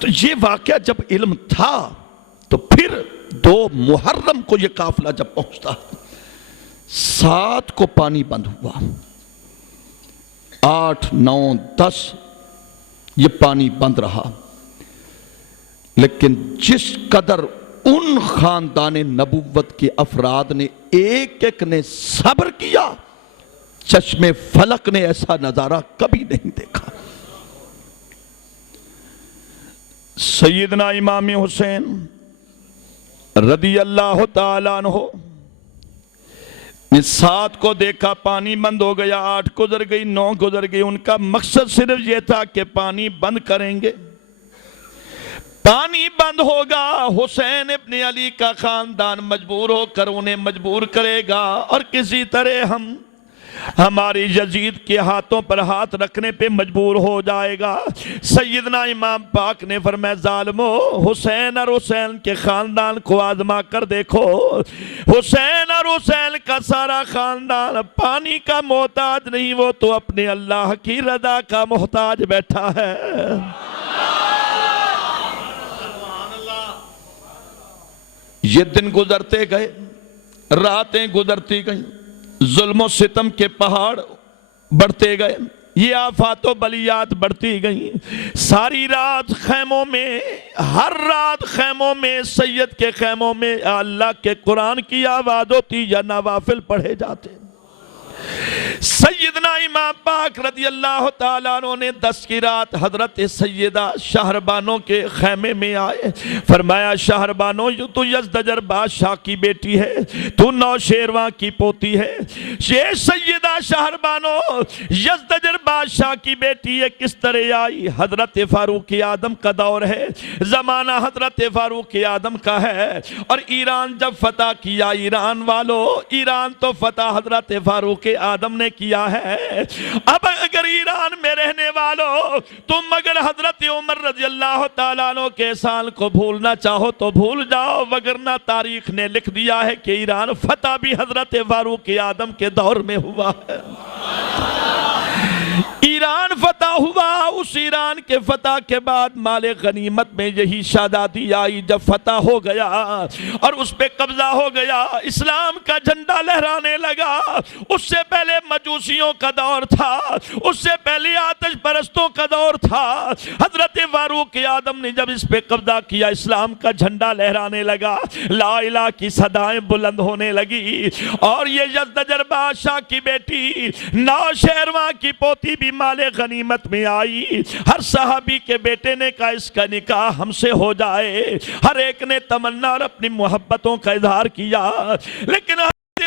تو یہ واقعہ جب علم تھا تو پھر 2 محرم کو یہ قافلہ جب پہنچتا 7 کو پانی بند ہوا، 8 9 10 یہ پانی بند رہا. لیکن جس قدر ان خاندان نبوت کے افراد نے ایک ایک نے صبر کیا، چشم فلک نے ایسا نظارہ کبھی نہیں دیکھا۔ سیدنا امام حسین رضی اللہ تعالیٰ عنہ نے 7 کو دیکھا، پانی بند ہو گیا، 8 گزر گئی، 9 گزر گئی۔ ان کا مقصد صرف یہ تھا کہ پانی بند کریں گے، پانی بند ہوگا، حسین ابن علی کا خاندان مجبور ہو کر انہیں مجبور کرے گا، اور کسی طرح ہماری یزید کے ہاتھوں پر ہاتھ رکھنے پہ مجبور ہو جائے گا۔ سیدنا امام پاک نے فرمایا ظالمو، حسین اور حسین کے خاندان کو آزما کر دیکھو، حسین اور حسین کا سارا خاندان پانی کا محتاج نہیں، وہ تو اپنے اللہ کی رضا کا محتاج بیٹھا ہے۔ یہ دن گزرتے گئے، راتیں گزرتی گئیں، ظلم و ستم کے پہاڑ بڑھتے گئے، یہ آفات و بلیات بڑھتی گئیں۔ ساری رات خیموں میں، ہر رات خیموں میں، سید کے خیموں میں اللہ کے قرآن کی آواز ہوتی یا نوافل پڑھے جاتے۔ سیدنا امام پاک رضی اللہ تعالیٰ عنہ نے 10 کی رات حضرت سیدہ شہربانو کے خیمے میں آئے، فرمایا شہربانو تو یزدجر بادشاہ کی بیٹی ہے، تو نوشیروان کی پوتی ہے۔ یہ سیدہ شہربانو یزدجر بادشاہ کی بیٹی ہے، کس طرح آئی؟ حضرت فاروق اعظم کا دور ہے، زمانہ حضرت فاروق اعظم کا ہے، اور ایران جب فتح کیا، ایران والو، ایران تو فتح حضرت فاروق اعظم نے کیا ہے۔ اب اگر ایران میں رہنے والوں تم اگر حضرت عمر رضی اللہ تعالیٰ عنہ کے احسان کو بھولنا چاہو تو بھول جاؤ، وگرنہ تاریخ نے لکھ دیا ہے کہ ایران فتح بھی حضرت فاروق اعظم کے دور میں ہوا ہے۔ ایران فتح ہوا، اس ایران کے فتح کے بعد مال غنیمت میں یہی شادادی آئی۔ جب فتح ہو گیا اور اس پہ قبضہ ہو گیا، اسلام کا جھنڈا لہرانے لگا۔ اس سے پہلے مجوسیوں کا دور تھا، اس سے پہلے آتش پرستوں کا دور تھا۔ حضرت فاروق اعظم نے جب اس پہ قبضہ کیا، اسلام کا جھنڈا لہرانے لگا، لا الہ کی صدائیں بلند ہونے لگی، اور یہ یزدجر بادشاہ کی بیٹی نوشیروان کی پوتی بھی مال غنیمت میں آئی۔ ہر صحابی کے بیٹے نے کہا اس کا نکاح ہم سے ہو جائے، ہر ایک نے تمنا اور اپنی محبتوں کا اظہار کیا، لیکن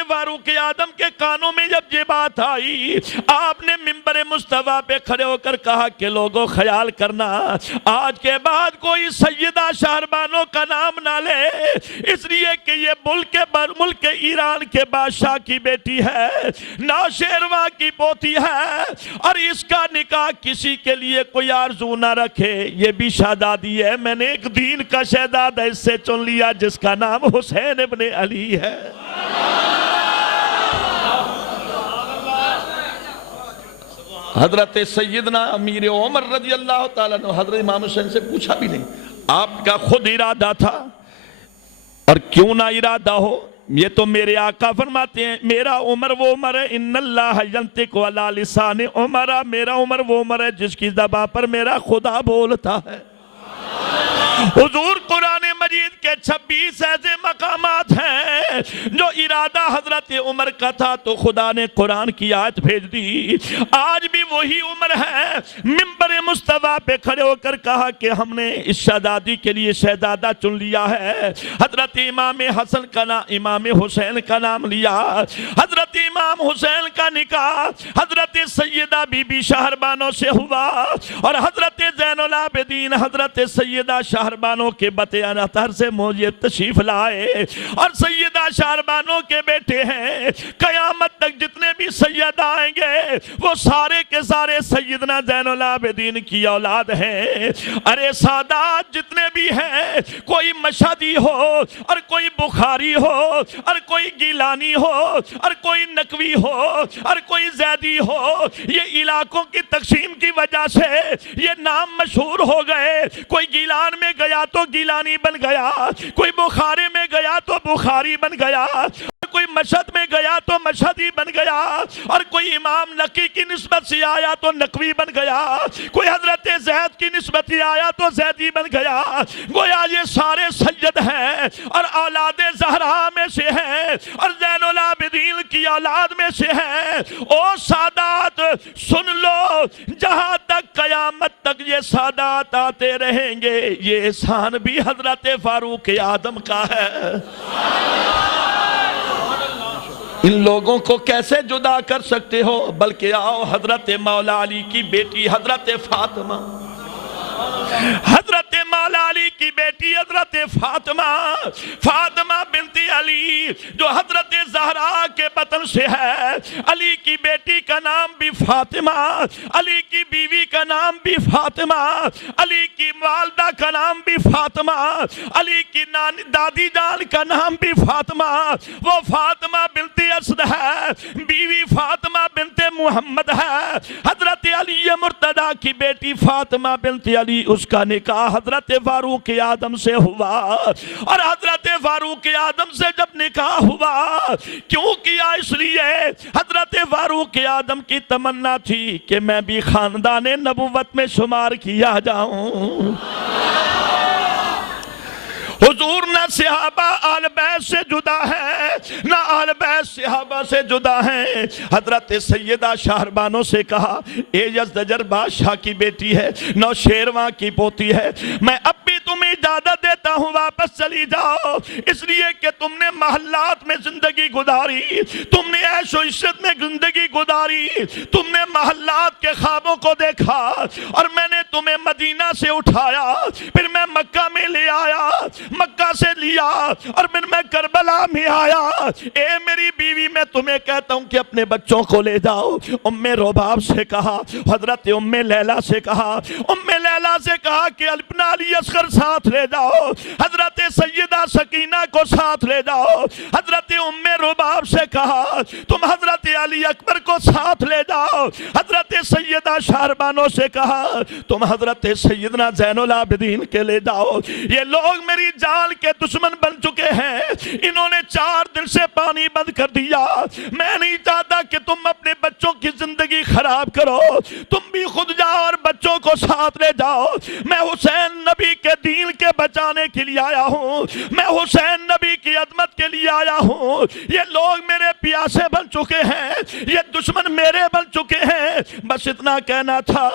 فاروق اعظم کے کانوں میں جب یہ بات آئی، آپ نے منبر مصطفیٰ پہ کھڑے ہو کر کہا کہ لوگوں خیال کرنا، آج کے بعد کوئی سیدہ شہربانو کا نام نہ لے، اس لیے کہ یہ ملک ایران کے بادشاہ کی بیٹی ہے، نوشیروان کی پوتی ہے، اور اس کا نکاح کسی کے لیے کوئی آرزو نہ رکھے۔ یہ بھی شہزادی ہے، میں نے ایک دین کا شہزادہ اس سے چن لیا جس کا نام حسین ابن علی ہے۔ حضرت سیدنا امیر عمر رضی اللہ تعالیٰ نے حضرت امام حسین سے پوچھا بھی نہیں، آپ کا خود ارادہ تھا، اور کیوں نہ ارادہ ہو، یہ تو میرے آقا فرماتے ہیں میرا عمر وہ عمر ہے، ان اللہ ینطق علی لسان عمر، میرا عمر وہ عمر ہے جس کی زبان پر میرا خدا بولتا ہے۔ حضور قرآن مجید کے 26 ایسے مقامات ہیں جو ارادہ حضرت عمر کا تھا تو خدا نے قرآن کی آیت بھیج دی۔ آج بھی وہی عمر ہے، منبر مصطفیٰ پہ کھڑے ہو کر کہا کہ ہم نے اس شہزادی کے لیے شہزادہ چن لیا ہے۔ حضرت امام حسن کا نام، امام حسین کا نام لیا، حضرت امام حسین کا نکاح حضرت سیدہ بی بی شہربانو سے ہوا، اور حضرت زین العابدین حضرت سیدہ شہربانو کے بطن اطہر سے مجھے تشریف لائے، اور سیدہ شہربانو کے بیٹے ہیں، قیامت تک جتنے بھی سید آئیں گے وہ سارے کے سارے سیدنا زین العابدین کی اولاد ہیں۔ ارے سادات جتنے بھی ہیں، کوئی مشہدی ہو اور کوئی بخاری ہو اور کوئی گیلانی ہو اور کوئی نقوی ہو اور کوئی زیدی ہو، یہ علاقوں کی تقسیم کی وجہ سے یہ نام مشہور ہو گئے۔ کوئی گیلان میں گیا تو گیلانی بن گیا، کوئی بخارے میں گیا تو بخاری بن گیا، کوئی مشہد میں گیا تو مشہدی بن گیا، اور کوئی امام نقی کی نسبت سے آیا آیا تو نقوی بن گیا، کوئی حضرت زید کی نسبتی آیا تو زیدی بن گیا، گویا یہ سارے سید ہیں اور اولاد زہرا میں سے ہیں اور زین العابدین کی اولاد میں سے ہیں۔ او سادات سن لو، جہاں تک قیامت تک یہ سادات آتے رہیں گے، یہ احسان بھی حضرت فاروق اعظم کا ہے۔ ان لوگوں کو کیسے جدا کر سکتے ہو؟ بلکہ آؤ حضرت مولا علی کی بیٹی حضرت فاطمہ، حضرت مولا علی کی بیٹی حضرت فاطمہ بنت علی جو حضرت زہرا کے بطن سے ہے، علی کی بیٹی کا نام بھی فاطمہ، علی کی بیوی کا نام بھی فاطمہ، علی کی والدہ کا نام بھی فاطمہ، علی کی دادی جان کا نام بھی فاطمہ، وہ فاطمہ بنت اسد ہے، بیوی فاطمہ بنت محمد ہے۔ حضرت علی مرتضیٰ کی بیٹی فاطمہ بنت علی، اس کا نکاح حضرت فاروق اعظم سے ہوا، اور حضرت فاروق اعظم سے جب نکاح ہوا، کیوں کیا؟ اس لیے حضرت فاروق اعظم کی تمنا تھی کہ میں بھی خاندان نبوت میں شمار کیا جاؤں۔ حضور نہ صحابہ آل بیت سے جدا ہے، نہ آل بیت صحابہ سے جدا ہیں۔ حضرت سیدہ شہربانو سے کہا، اے یزدجر بادشاہ کی بیٹی ہے، نوشیروان کی پوتی ہے، میں اب بھی تمہیں اجازت دیتا ہوں واپس چلی جاؤ، اس لیے کہ تم نے محلات میں زندگی گزاری، تم نے عیش و عشرت میں زندگی گزاری، تم نے محلات کے خوابوں کو دیکھا، اور میں نے تمہیں مدینہ سے اٹھایا، پھر میں مکہ میں لے آیا، مکہ سے لیا، اور پھر میں کربلا میں آیا۔ اے میری بیوی، میں تمہیں کہتا ہوں کہ اپنے بچوں کو لے جاؤ۔ ام رباب سے کہا، حضرت ام لیلہ سے کہا، ام لیلہ سے کہا کہ اپنا علی اصغر ساتھ لے جاؤ، حضرت سیدہ سکینہ کو ساتھ لے جاؤ۔ حضرت ام رباب سے کہا، تم حضرت علی اکبر کو ساتھ لے جاؤ۔ حضرت سیدہ شہربانو سے کہا، تم حضرت سیدنا زین العابدین کے لے جاؤ۔ یہ لوگ میری جان کے دشمن بن چکے ہیں، انہوں نے 4 دن سے پانی بند کر دیا، میں نہیں چاہتا کہ تم اپنے بچوں کی زندگی خراب کرو، تم بھی خود جاؤ اور بچوں کو ساتھ لے جاؤ۔ میں حسین نبی کے دین کے بچانے کے لیے آیا ہوں، میں حسین نبی کی عظمت کے لیے آیا ہوں۔ یہ لوگ میرے پیاسے بن چکے ہیں، یہ دشمن میرے بن چکے ہیں۔ بس اتنا کہنا تھا،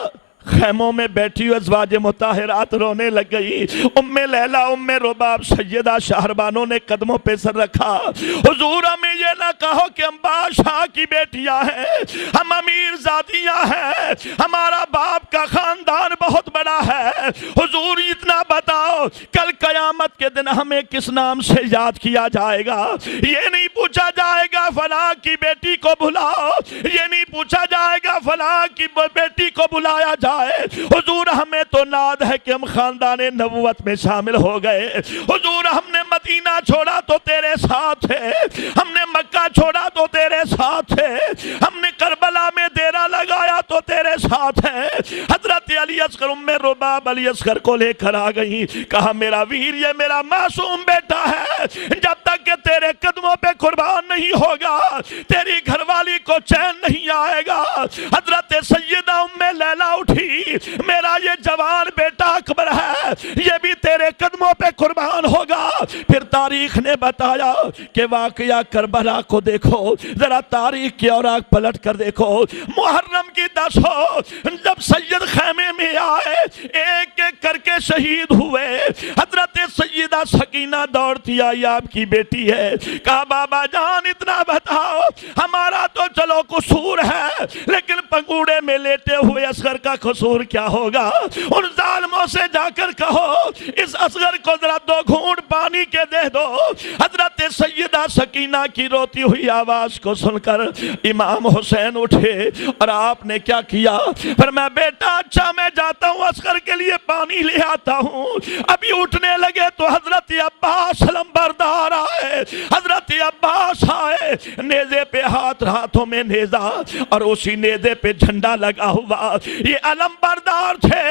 خیموں میں بیٹھی ہوئی ازواج مطہرات رونے لگ گئی۔ ام لیلہ، ام رباب، سیدہ شہربانو نے قدموں پہ سر رکھا، حضور ہمیں یہ نہ کہو کہ ہم بادشاہ کی بیٹیاں ہیں، ہم امیر زادیاں ہیں، ہمارا باپ کا خاندان بہت بڑا ہے۔ حضور اتنا بتاؤ، کل قیامت کے دن ہمیں کس نام سے یاد کیا جائے گا؟ یہ نہیں پوچھا جائے گا فلاں کی بیٹی کو بلاؤ، یہ نہیں پوچھا جائے گا فلاں کی بیٹی کو بلایا جائے۔ حضور ہمیں تو ناد ہے کہ ہم خاندان نبوت میں شامل ہو گئے۔ حضور ہم نے مدینہ چھوڑا تو تیرے ساتھ ہے، ہم نے مکہ چھوڑا تو تیرے ساتھ ہے، ہم نے کربلا میں ڈیرا لگایا تو تیرے ساتھ ہے۔ حضرت علی اصغر، ام رباب علی اصغر کو لے کر آ گئی، کہا میرا ویر، یہ میرا معصوم بیٹا ہے، جب تک کہ تیرے قدموں پہ قربان نہیں ہوگا تیری گھر والی کو چین نہیں آئے گا۔ حضرت سیدہ ام لیلہ اٹھی، میرا یہ جوان بیٹا اکبر ہے، یہ بھی تیرے قدموں پہ قربان ہوگا۔ پھر تاریخ نے بتایا کہ واقعہ کربلا کو دیکھو، ذرا تاریخ کی اوراق پلٹ کر دیکھو، محرم کی 10 ہو، جب سید خیمے میں آئے، ایک ایک کر کے شہید ہوئے۔ حضرت سیدہ سکینہ دوڑتی آئی، آپ کی بیٹی ہے، کہا بابا جان اتنا بتاؤ، ہمارا تو چلو قصور ہے، لیکن پنگوڑے میں لیٹے ہوئے اصغر کا قصور کیا ہوگا؟ ان ظالموں سے جا کر کہو اس اصغر کو ذرا 2 گھونٹ پانی کے دے دو۔ حضرت سیدہ سکینہ کی روتی ہوئی آواز کو سن کر امام حسین اٹھے، اور آپ نے کیا کیا؟ فرمایا بیٹا اچھا میں جاتا ہوں اصغر کے لیے پانی لے آتا ہوں۔ ابھی اٹھنے لگے تو حضرت عباس علمبردار آئے، حضرت عباس آئے، نیزے پہ ہاتھوں میں نیزہ، اور اسی نیزے پہ جھنڈا لگا ہوا، یہ علم بردار تھے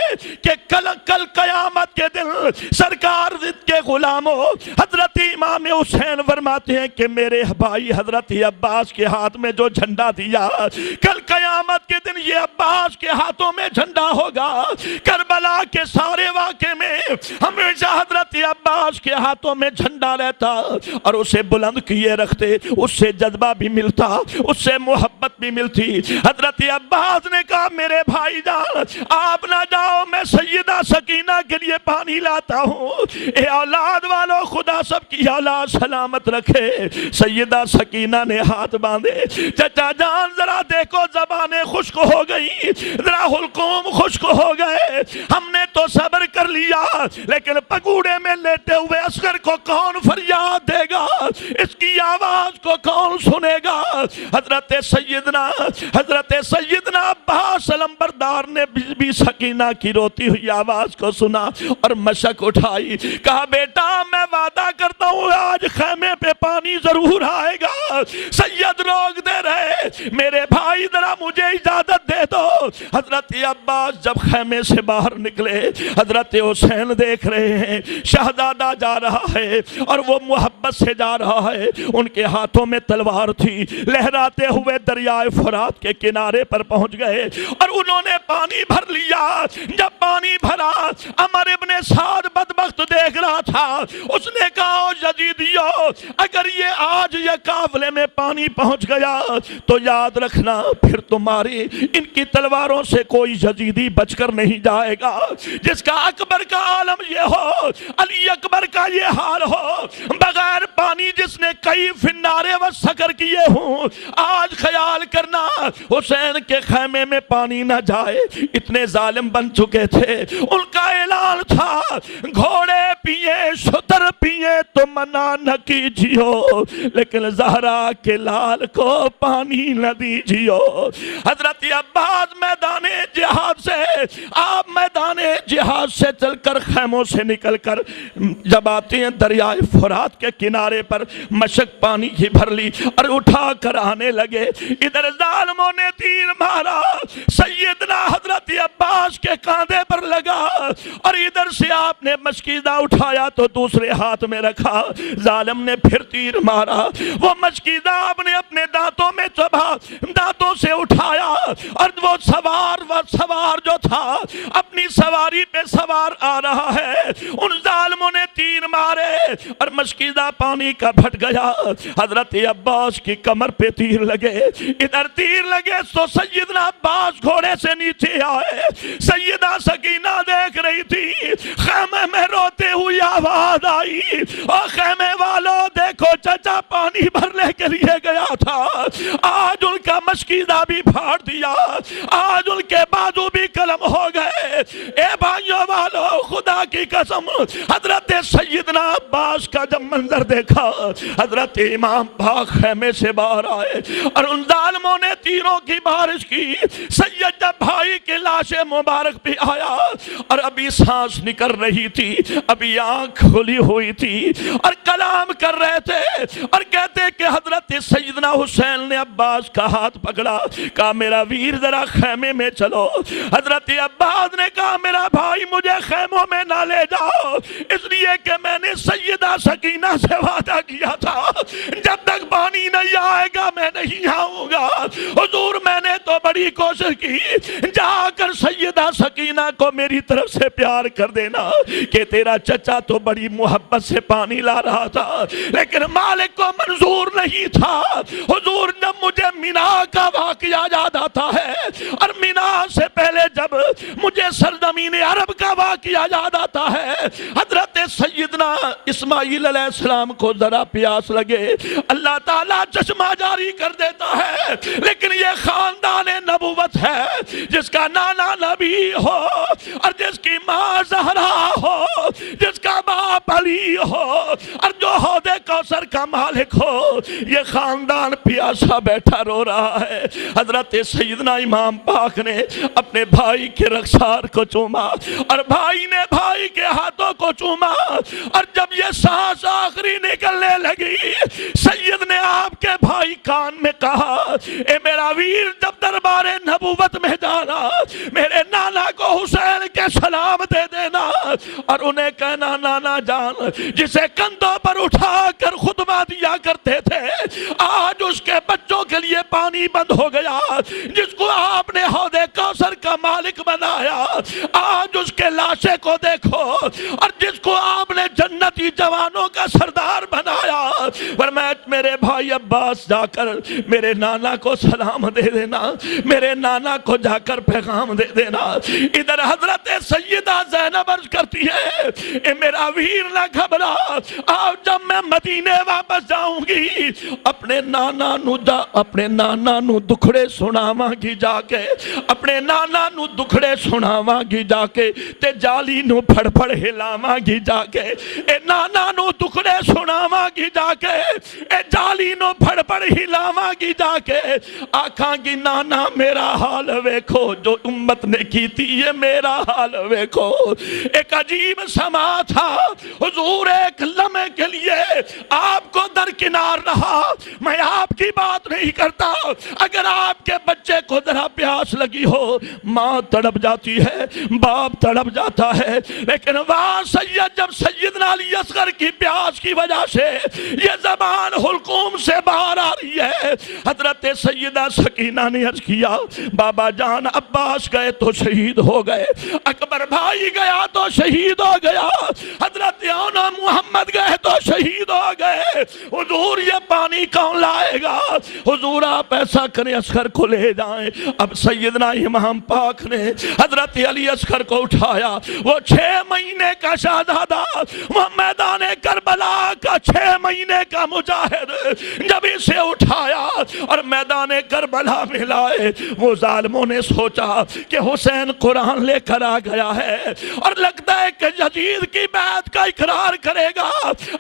کہ کل قیامت کے دن سرکار کے غلاموں حضرت امام حسین فرماتے ہیں کہ میرے بھائی حضرت عباس کے ہاتھ میں جو جھنڈا دیا، کل قیامت کے دن یہ عباس کے ہاتھوں میں جھنڈا ہوگا۔ کربلا کے سارے واقعے میں ہمیشہ حضرت عباس کے ہاتھوں میں جھنڈا رہتا اور اسے بلند کیے رکھتے، اس سے جذبہ بھی ملتا، اس سے محبت بھی ملتی۔ حضرت عباس نے کہا میرے بھائی جان آپ نہ جاؤ، میں سیدہ سکینہ کے لیے پانی لاتا ہوں۔ اے اولاد والو، خدا سب کی اولاد سلامت رکھے۔ سیدہ سکینہ نے ہاتھ باندھے، چچا جان ذرا دیکھو زبانیں خشک ہو گئی، ذرا حلقوم خشک ہو گئے، ہم نے تو صبر کر لیا لیکن پگوڑے میں لیٹے ہوئے اصغر کو کون فریاد دے گا، اس کی آواز کو کون سنے گا۔ حضرت سیدنا عباس علمبردار نے بی سکینہ کی روتی ہوئی آواز کو سنا اور مشک اٹھائی، کہا بیٹا میں وعدہ کرتا ہوں آج خیمے پہ پانی ضرور آئے گا۔ سید روک دے رہے، میرے بھائی ذرا مجھے اجازت دے دو۔ حضرت عباس جب خیمے سے باہر نکلے، حضرت حسین دیکھ رہے ہیں شہزادہ جا رہا ہے اور وہ محبت سے جا رہا ہے، ان کے ہاتھوں میں تلوار تھی، لہراتے ہوئے دریائے فرات کے کنارے پر پہنچ گئے اور انہوں نے پانی بھر لیا۔ جب پانی بھرا عمر ابن سعد بدبخت دیکھ رہا تھا، اس نے کہا یزیدیو اگر یہ آج یہ قافلے میں پانی پہنچ گیا تو یاد رکھنا پھر تمہاری ان کی تلواروں سے کوئی یزیدی بچ کر نہیں جائے گا۔ جس کا اکبر کا عالم یہ ہو، علی اکبر کا یہ حال ہو، بغیر پانی جس نے کئی فنارے و سکر کیے ہوں، آج خیال کرنا حسین کے خیمے میں پانی نہ جائے۔ اتنے ظالم بن چکے تھے، ان کا اعلان تھا گھوڑے پیے شتر پیے تو منع نہ کیجیو لیکن زہرا کے لال کو پانی نہ دیجیو۔ حضرت عباس میدان جہاد سے چل کر خیموں سے نکل کر جب آتے ہیں دریائے فرات کے کنارے پر مشک پانی کی بھر لی اور اٹھا کر آنے لگے۔ ادھر ظالموں نے تیر مارا، سیدنا حضرت عباس کے کاندھے پر لگا اور ادھر سے آپ نے مشکیزہ اٹھایا تو دوسرے ہاتھ میں رکھا، ظالم نے پھر تیر مارا، وہ مشکیزہ آپ نے اپنے دانتوں میں چبھا، دانتوں سے اٹھایا اور وہ سوار جو تھا اپنی سواری پہ سوار آ رہا ہے، ان ظالموں نے تیر مارے اور مشکیزہ پانی کا پھٹ گیا۔ حضرت عباس کی کمر پہ تیر لگے، ادھر تیر لگے تو سیدنا عباس گھوڑے سے نیچے آئے، سیدہ سکینہ دیکھ رہی تھی، خیمے میں روتے ہوئی آواز آئی، اور خیمے والوں دیکھو چچا پانی بھرنے کے لیے گیا تھا، آج ان کا مشکیزہ بھی پھاڑ دیا، آج ان کے بازو بھی قلم ہو گئے۔ اے بھائیوں والو خدا کی قسم، حضرت سیدنا عباس کا جب منظر دیکھا، حضرت امام پاک خیمے سے باہر آئے اور ان ظالموں نے تیروں کی بارش کی۔ سید جب بھائی کی لاش مبارک بھی آیا اور ابھی سانس نکل رہی تھی، ابھی آنکھ کھلی ہوئی تھی اور کلام کر رہے تھے اور کہتے کہ حضرت سیدنا حسین نے عباس کا ہاتھ پکڑا، کہا میرا ویر ذرا خیمے میں چلو۔ حضرت عباس نے کہا میرا بھائی مجھے خیموں میں نہ لے جاؤ، اس لیے کہ میں نے سیدہ سکینہ سے وعدہ کیا تھا جب تک پانی نہیں آئے گا میں نہیں آؤں گا۔ حضور میں نے تو بڑی کوشش کی، جا کر سیدہ سکینہ کو میری طرف سے پیار کر دینا کہ تیرا چچا تو بڑی محبت سے پانی لا رہا تھا، لیکن مالک کو منظور نہیں تھا۔ حضور جب مجھے مینا کا واقعہ یاد آتا ہے اور مینا سے پہلے جب مجھے سرزمین عرب کا واقعہ یاد آتا ہے، حضرت سیدنا اسماعیل علیہ السلام کو ذرا پیاس لگے، اللہ تعالیٰ چشمہ جاری کر دیتا ہے، لیکن یہ خاندان نبوت ہے جس کا نانا نبی ہو اور جس کی ماں زہرا ہو، جس کا باپ علی ہو اور جو حوض کوثر کا مالک ہو، یہ خاندان پیاسا بیٹھا رو رہا ہے۔ حضرت سیدنا امام پاک نے اپنے بھائی کے رخسار کو چوما اور بھائی نے بھائی کے ہاتھوں کو چوما، اور جب یہ سانس آخری نکلنے لگی، سید نے آپ کے بھائی کان میں کہا، اے میرا ویر، جب دربار نبوت میں جانا میرے نانا کو حسین کے سلام دے دینا اور انہیں کہنا نانا جان جسے کندھوں پر اٹھا کر خطبہ دیا کرتے تھے آج اس کے بچوں کے لیے پانی بند ہو گیا، جس کو آپ نے حوض کوثر کا مالک بنایا آج اس کے لاشے کو دیکھو، اور جس کو آپ نے جنتی جوانوں کا سردار بنایا، فرمایا میرے بھائی عباس جا کر میرے نانا کو سلام دے دینا، میرے نانا کو جا کر پیغام دے دینا۔ ادھر حضرت سیدہ زینب عرض کرتی ہے، اے میرا ویر نہ گھبرا، آج جب میں مدینے واپس جاؤں گی اپنے نانا نو دکھڑے سناواں گی جا کے، اپنے نانا نو دکھڑے سناواں گی جا کے، تے جالی نو پھڑ پھڑ ہلاواں گی جا کے، اے نانا نو دکھڑے سناواں گی جا کے، اے جالی نو پھڑ پھڑ ہلاواں گی جا کے، آکھاں گی نانا میرا حال ویکھو، جو امت نے کی تھی یہ میرا حال ویکھو۔ ایک عجیب سما تھا، حضور ایک لمحے کے لیے آپ کو درکنار رہا۔ میں آپ کی بات نہیں کرتا، اگر آپ کے بچے کو ذرا پیاس لگی ہو، ماں تڑپ جاتی ہے، باپ تڑپ جاتا ہے، لیکن واہ سید، جب سیدنا علی اصغر کی پیاس کی وجہ سے یہ زبان حلقوم سے باہر آ رہی ہے، حضرت سیدہ سکینہ نے عرض کیا، بابا جان عباس گئے تو شہید ہو گئے، اکبر بھائی گیا تو شہید ہو گیا، حضرت اونا محمد گئے تو شہید ہو گئے، حضور یہ پانی کون لائے گا؟ حضور آپ ایسا کریں اصغر کو لے جائیں۔ اب سیدنا امام پاک نے حضرت علی اصغر کو اٹھایا، وہ 6 مہینے کا شہزادہ، وہ میدان کربلا کا 6 مہینے کا مجاہد، جب اسے اٹھایا اور میدان کربلا میں لائے، وہ ظالموں نے سوچا کہ حسین قرآن لے کر آ گیا ہے اور لگتا ہے کہ یزید کی بیعت کا اقرار کرے گا۔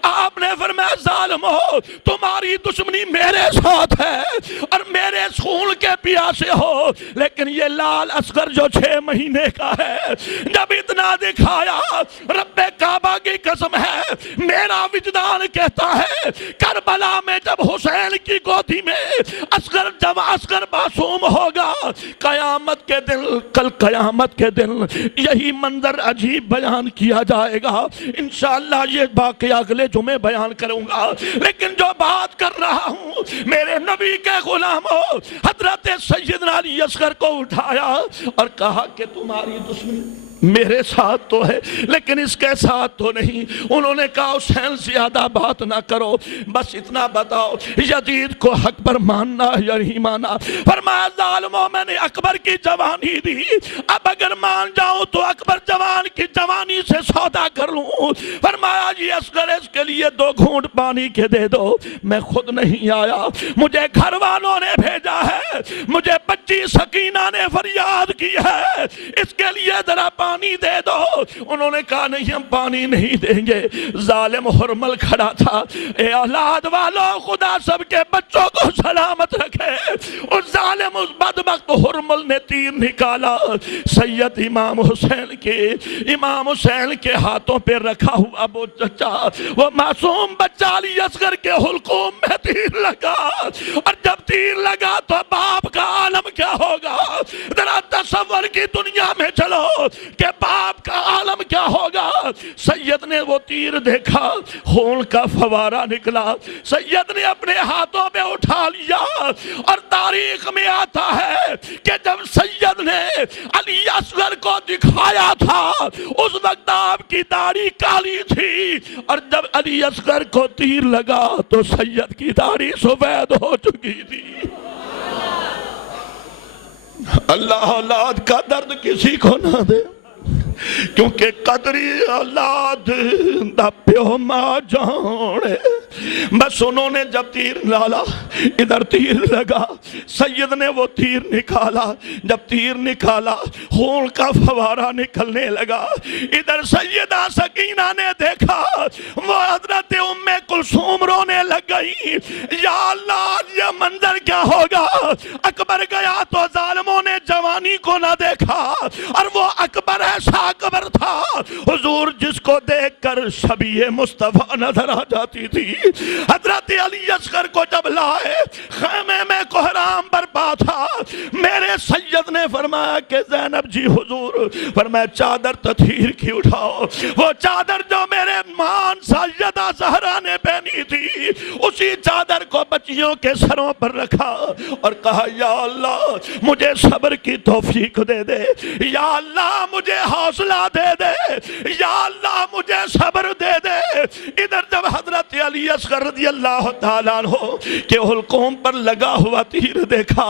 آپ نے فرمایا ظالمو، تمہاری دشمنی میرے ساتھ ہے اور میرے خون کے پیاسے ہو، لیکن یہ لال اصغر جو 6 مہینے کا ہے، جب اتنا دکھایا، رب کعبہ کی قسم ہے، میرا وجدان کہتا ہے کربلا میں جب حسین کی گودی میں اصغر معصوم ہوگا، قیامت کے دن، کل قیامت کے دن یہی منظر عجیب بیان کیا جائے گا۔ انشاءاللہ یہ واقعہ اگلے جمعے بیان کروں گا، لیکن جو بات کر رہا ہوں، میرے نبی کے غلاموں، حضرت سیدنا علی اصغر کو اٹھایا اور کہا کہ تمہاری دشمنی میرے ساتھ تو ہے لیکن اس کے ساتھ تو نہیں۔ انہوں نے کہا حسین زیادہ بات نہ کرو، بس اتنا بتاؤ یزید کو حق پر ماننا یا نہیں مانا؟ فرمایا ظالموں، میں نے اکبر کی جوانی دی، اب اگر مان جاؤں تو اکبر جوان کی جوانی سے سودا کر لوں۔ فرمایا جی اصغر اس کے لیے 2 گھونٹ پانی کے دے دو، میں خود نہیں آیا، مجھے گھر والوں نے بھیجا ہے، مجھے بچی سکینہ نے فریاد کی ہے، اس کے لیے ذرا پانی دے دو۔ انہوں نے کہا نہیں، ہم پانی نہیں دیں گے۔ ظالم حرمل کھڑا تھا، اے اولاد والوں، خدا سب کے بچوں کو سلامت رکھے، اس ظالم اس بدبخت حرمل نے تیر نکالا، سید امام حسین کے ہاتھوں پہ رکھا ہوا وہ چچا، وہ معصوم بچہ علی اصغر کے حلقوم میں تیر لگا، اور جب تیر لگا تو باپ کا عالم کیا ہوگا؟ ذرا تصور کی دنیا میں چلو کہ باپ کا عالم کیا ہوگا۔ سید نے وہ تیر دیکھا، خون کا فوارہ نکلا، سید نے اپنے ہاتھوں میں اٹھا لیا، اور تاریخ میں آتا ہے کہ جب سید نے علی اصغر کو دکھایا تھا اس وقت آپ کی داڑھی کالی تھی، اور جب علی اصغر کو تیر لگا تو سید کی داڑھی سفید ہو چکی تھی۔ اللہ اولاد کا درد کسی کو نہ دے، کیونکہ قدری اولاد دا پیو ماں جانے، بس انہوں نے جب تیر ڈالا، ادھر تیر لگا، سید نے وہ تیر نکالا، جب تیر نکالا خون کا فوارہ نکلنے لگا۔ ادھر سیدہ سکینہ نے دیکھا، وہ حضرت ام کلثوم رونے لگ گئی، یا اللہ یہ منظر کیا ہوگا؟ اکبر گیا تو ظالموں نے جوانی کو نہ دیکھا، اور وہ اکبر ایسا اکبر تھا حضور جس کو دیکھ کر شبیہ مصطفیٰ نظر آ جاتی تھی۔ حضرت علی اصغر کو جب لائے، خیمے میں کوہرام برپا تھا، میرے سید نے فرمایا کہ زینب جی حضور، فرمایا چادر تطہیر کی اٹھاؤ۔ وہ چادر جو میرے مان سیدہ زہرا نے پہنی تھی، اسی چادر کو بچیوں کے سروں پر رکھا اور کہا یا اللہ مجھے صبر کی توفیق دے دے، یا اللہ مجھے حوصلہ دے دے، یا اللہ مجھے صبر دے دے۔ ادھر جب حضرت علی اصغر رضی اللہ تعالیٰ عنہ کہ حلقوم پر لگا ہوا تیر دیکھا،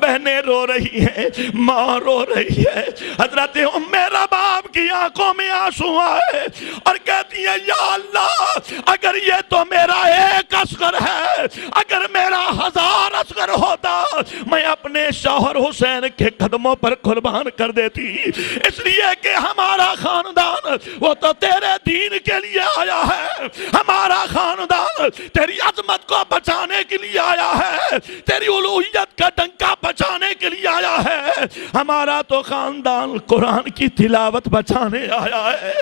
بہنیں رو رہی ہیں، ماں رو رہی ہے، حضرت ام رباب کی آنکھوں میں آنسو آئے اور کہتی ہیں یا اللہ اگر یہ تو میرا ایک اصغر ہے، اگر میرا 1000 اصغر ہوتا میں اپنے شوہر حسین کے قدموں پر قربان کر دیتی، اس لیے کہ ہمارا خاندان وہ تو تیرے دین کے لیے آیا ہے، ہمارا خاندان تیری عظمت کو بچانے کے لیے آیا ہے، تیری الوہیت کا ڈنکا بچانے کے لیے آیا ہے، ہمارا تو خاندان قرآن کی تلاوت بچانے آیا ہے۔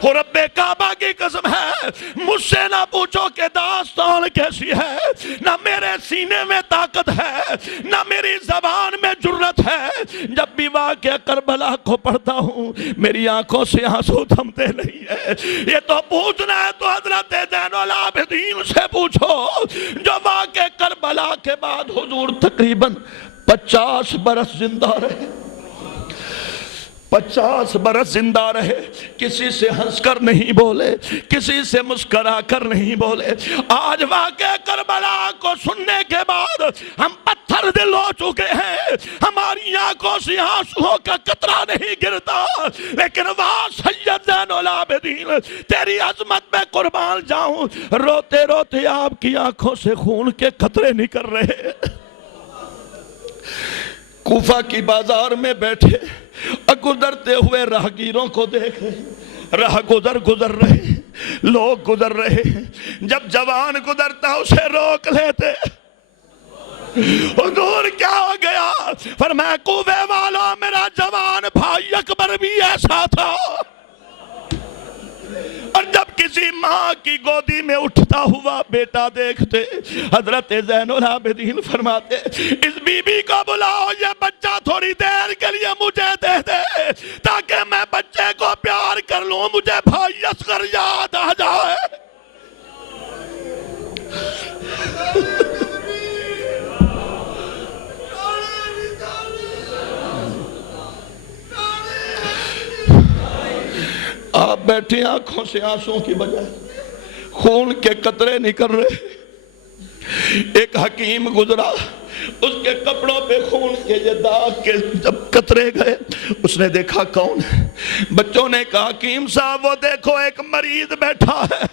اور رب کعبہ کی قسم ہے مجھ سے نہ پوچھو کہ داستان کیسی ہے، نہ میرے سینے میں طاقت ہے، نہ میری زبان میں جرت ہے، جب بھی واقعہ کربلا کو پڑھتا ہوں میری آنکھوں سے آنسو تھمتے نہیں ہے۔ یہ تو پوچھنا ہے تو حضرت زین العابدین سے پوچھو جو واقعہ کربلا کے بعد حضور تقریباً 50 برس زندہ رہے، 50 برس زندہ رہے، کسی سے ہنس کر نہیں بولے، کسی سے مسکرا کر نہیں بولے۔ آج واقعہ کربلا کو سننے کے بعد ہم پتھر دل ہو چکے ہیں، ہماری آنکھوں سے آنسوؤں کا قطرہ نہیں گرتا، لیکن واہ سید زین العابدین تیری عظمت میں قربان جاؤں، روتے روتے آپ کی آنکھوں سے خون کے قطرے نکل رہے۔ کوفہ کی بازار میں بیٹھے اور گزرتے ہوئے راہگیروں کو دیکھ رہے، راہ گزر رہے، لوگ گزر رہے، جب جوان گزرتا اسے روک لیتے۔ حضور کیا ہو گیا؟ فرمایا کوفے والوں میرا جوان بھائی اکبر بھی ایسا تھا۔ اور جب کسی ماں کی گودی میں اٹھتا ہوا بیٹا دیکھتے، حضرت زین العابدین فرماتے اس بی بی کو بلاؤ، یہ بچہ تھوڑی دیر کے لیے مجھے دے دے تاکہ میں بچے کو پیار کر لوں، مجھے بھائی اصغر یاد آ جائے۔ آپ بیٹھے آنکھوں سے آنسوں کی بجائے خون کے قطرے نکل رہے۔ ایک حکیم گزرا، اس کے کپڑوں پہ خون کے یہ داغ کے جب قطرے گئے، اس نے دیکھا کون ہے؟ بچوں نے کہا حکیم صاحب وہ دیکھو ایک مریض بیٹھا ہے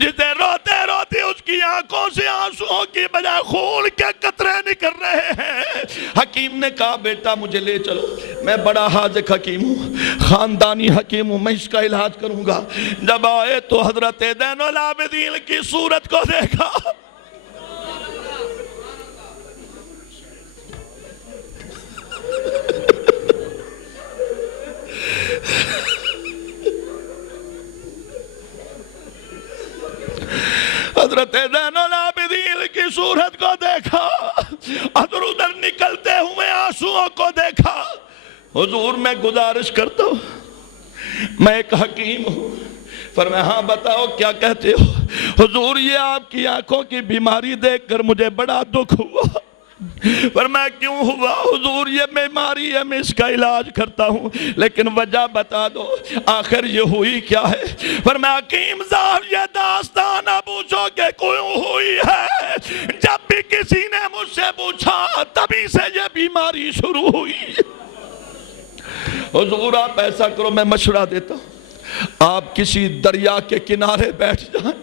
جسے روتے روتے اس کی آنکھوں سے آنسوؤں کی بجائے خون کے قطرے نکل رہے ہیں۔ حکیم نے کہا بیٹا مجھے لے چلو، میں بڑا حاذق حکیم ہوں، خاندانی حکیم ہوں، میں اس کا علاج کروں گا۔ جب آئے تو حضرت زین العابدین کی صورت کو دیکھا، حضرت زین العابدین کی صورت کو دیکھا، ادھر ادھر نکلتے ہوئے آنسوؤں کو دیکھا۔ حضور میں گزارش کرتا ہوں، میں ایک حکیم ہوں، فرمایا ہاں بتاؤ کیا کہتے ہو؟ حضور یہ آپ کی آنکھوں کی بیماری دیکھ کر مجھے بڑا دکھ ہوا۔ فرمایا کیوں ہوا؟ حضور یہ بیماری ہے، میں اس کا علاج کرتا ہوں، لیکن وجہ بتا دو، آخر یہ ہوئی کیا ہے؟ فرمایا حکیم صاحب یہ داستان نہ پوچھو کہ کیوں ہوئی ہے، جب بھی کسی نے مجھ سے پوچھا تبھی سے یہ بیماری شروع ہوئی۔ حضور آپ ایسا کرو، میں مشورہ دیتا ہوں، آپ کسی دریا کے کنارے بیٹھ جائیں،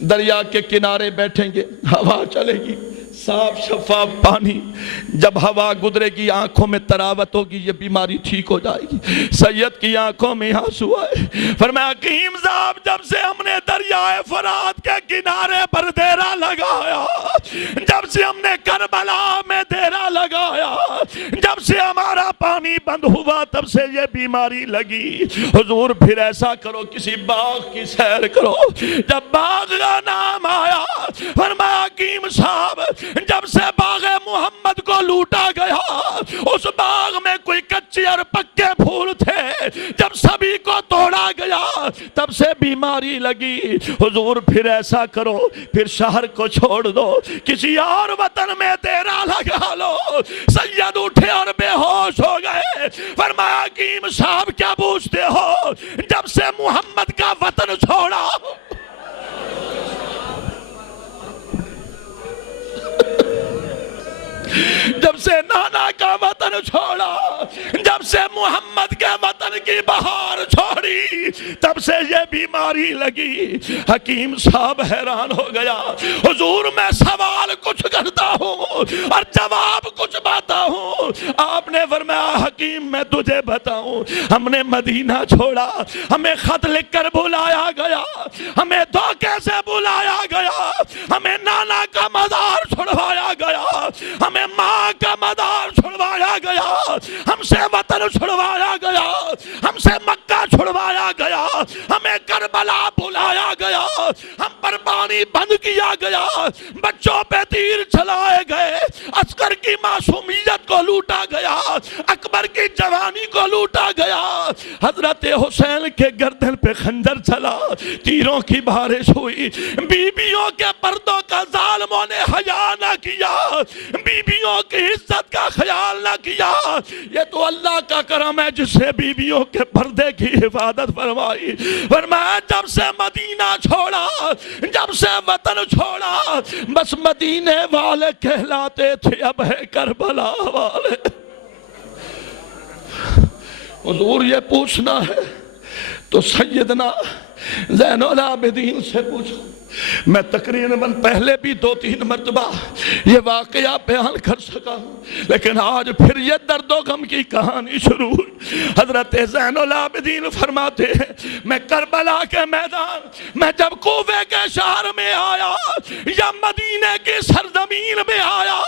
دریا کے کنارے بیٹھیں گے، ہوا چلے گی، صاف شفاف پانی، جب ہوا گزرے گی آنکھوں میں تراوت ہوگی، یہ بیماری ٹھیک ہو جائے گی۔ سید کی آنکھوں میں آنسو آئے، فرمایا حکیم صاحب جب سے ہم نے دریائے فرات کے کنارے پر ڈیرا لگایا، جب سے ہم نے کربلا میں ڈیرا لگایا، جب سے ہمارا پانی بند ہوا، تب سے یہ بیماری لگی۔ حضور پھر ایسا کرو، کسی باغ کی سیر کرو۔ جب باغ کا نام آیا، فرمایا حکیم صاحب جب سے باغ محمد کو لوٹا گیا، اس باغ میں کوئی کچے اور پکے پھول تھے، جب سبھی کو توڑا گیا تب سے بیماری لگی۔ حضور پھر ایسا کرو، پھر شہر کو چھوڑ دو، کسی اور وطن میں ڈیرا لگا لو۔ سید اٹھے اور بے ہوش ہو گئے، فرمایا حکیم صاحب کیا پوچھتے ہو؟ جب سے محمد کا وطن چھوڑا، جب سے نانا کا وطن چھوڑا، جب سے محمد کے وطن کی بہار چھوڑی، تب سے یہ بیماری لگی۔ حکیم صاحب حیران ہو گیا، حضور میں سوال کچھ کرتا ہوں اور جواب کچھ پاتا ہوں۔ آپ نے فرمایا حکیم میں تجھے بتاؤں، ہم نے مدینہ چھوڑا، ہمیں خط لکھ کر بلایا گیا، ہمیں دھوکے سے بلایا گیا، ہمیں نانا کا مزار چھڑوایا گیا، ہمیں ماں کا مدار چھڑوایا گیا، ہم سے وطن چھڑوایا گیا، ہم سے مکہ چھڑوایا گیا، ہمیں کربلا بلایا گیا، ہم پر پانی بند کیا گیا، بچوں پہ تیر چلائے گئے، عسکر کی معصومیت کو لوٹا گیا، اکبر کی جوانی کو لوٹا گیا، حضرت حسین کے گردن پہ خنجر چلا، تیروں کی بارش ہوئی، بیویوں کے پردوں کا ظالموں نے حیا نہ کیا، بیویوں کی عزت کا خیال نہ کیا۔ یہ تو اللہ کا کرم ہے جس سے بیویوں کے پردے کی حفاظت فرمائی۔ فرمایا جب سے مدینہ چھوڑا، جب سے وطن چھوڑا، بس مدینے والے کہلاتے تھے، اب ہے کربلا والے۔ حضور یہ پوچھنا ہے تو سیدنا زین العابدین سے پوچھو۔ میں تقریباً پہلے بھی 2-3 مرتبہ یہ واقعہ بیان کر سکا ہوں، لیکن آج پھر یہ درد و غم کی کہانی شروع ہوئی۔ حضرت زین العابدین فرماتے ہیں میں کربلا کے میدان میں جب کوفے کے شہر میں آیا یا مدینے کی سرزمین میں آیا،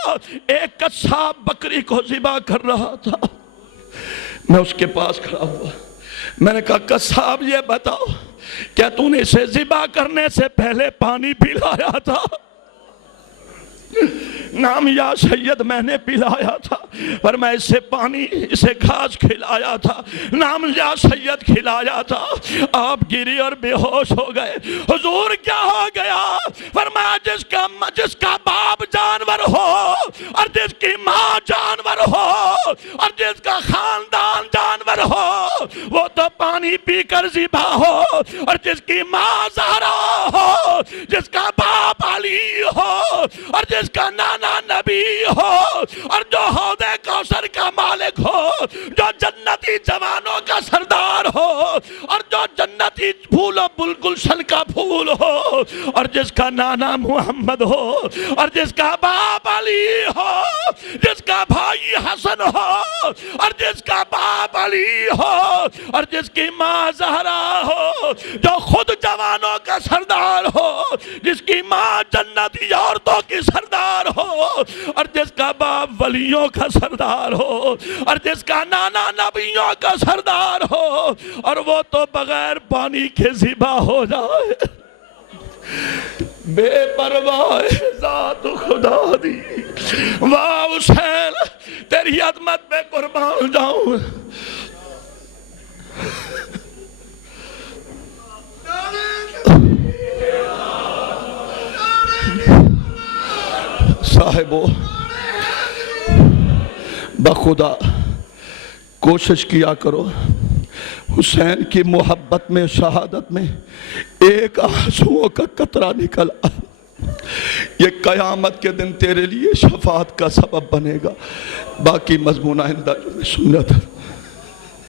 ایک قصاب بکری کو ذبح کر رہا تھا، میں اس کے پاس کھڑا ہوا، میں نے کہا قصاب یہ بتاؤ کیا تو نے اسے ذبح کرنے سے پہلے پانی پلایا تھا؟ نام یا سید میں نے پلایا تھا، پر میں اسے پانی اسے گھاس کھلایا تھا، نام یا سید کھلایا تھا۔ آپ گری اور بے ہوش ہو گئے۔ حضور کیا ہو گیا؟ فرمایا جس کا باپ جانور ہو اور جس کی ماں جانور ہو اور جس کا خاندان جانور ہو، وہ تو پانی پی کر ذبح ہو، اور جس کی ماں زہرا ہو، جس کا باپ علی ہو اور جس کا نانا نبی ہو، اور جو حوض کوثر کا مالک ہو، جو جنتی جوانوں کا سردار ہو، اور جو جنتی پھول و گلشن کا پھول ہو، اور جس کا نانا محمد ہو، اور جس کا باپ علی ہو، جس کا بھائی حسن ہو، اور جس کا باپ علی ہو، اور جس کی ماں زہرا ہو، جو خود جوانوں کا سردار ہو، جس کی ماں جنتی عورتوں کی سردار ہو، اور جس کا باپ ولیوں کا سردار ہو، اور جس کا نانا نبیوں کا سردار ہو، اور وہ تو بغیر پانی کے ذبح ہو جائے۔ بے پرواہ ذات خدا دی، واہ حسین تیری عظمت پہ قربان جاؤں۔ صاحبو بخدا کوشش کیا کرو حسین کی محبت میں، شہادت میں ایک آنسوؤں کا قطرہ نکلا، یہ قیامت کے دن تیرے لیے شفاعت کا سبب بنے گا۔ باقی مضمون آئندہ جو میں سنت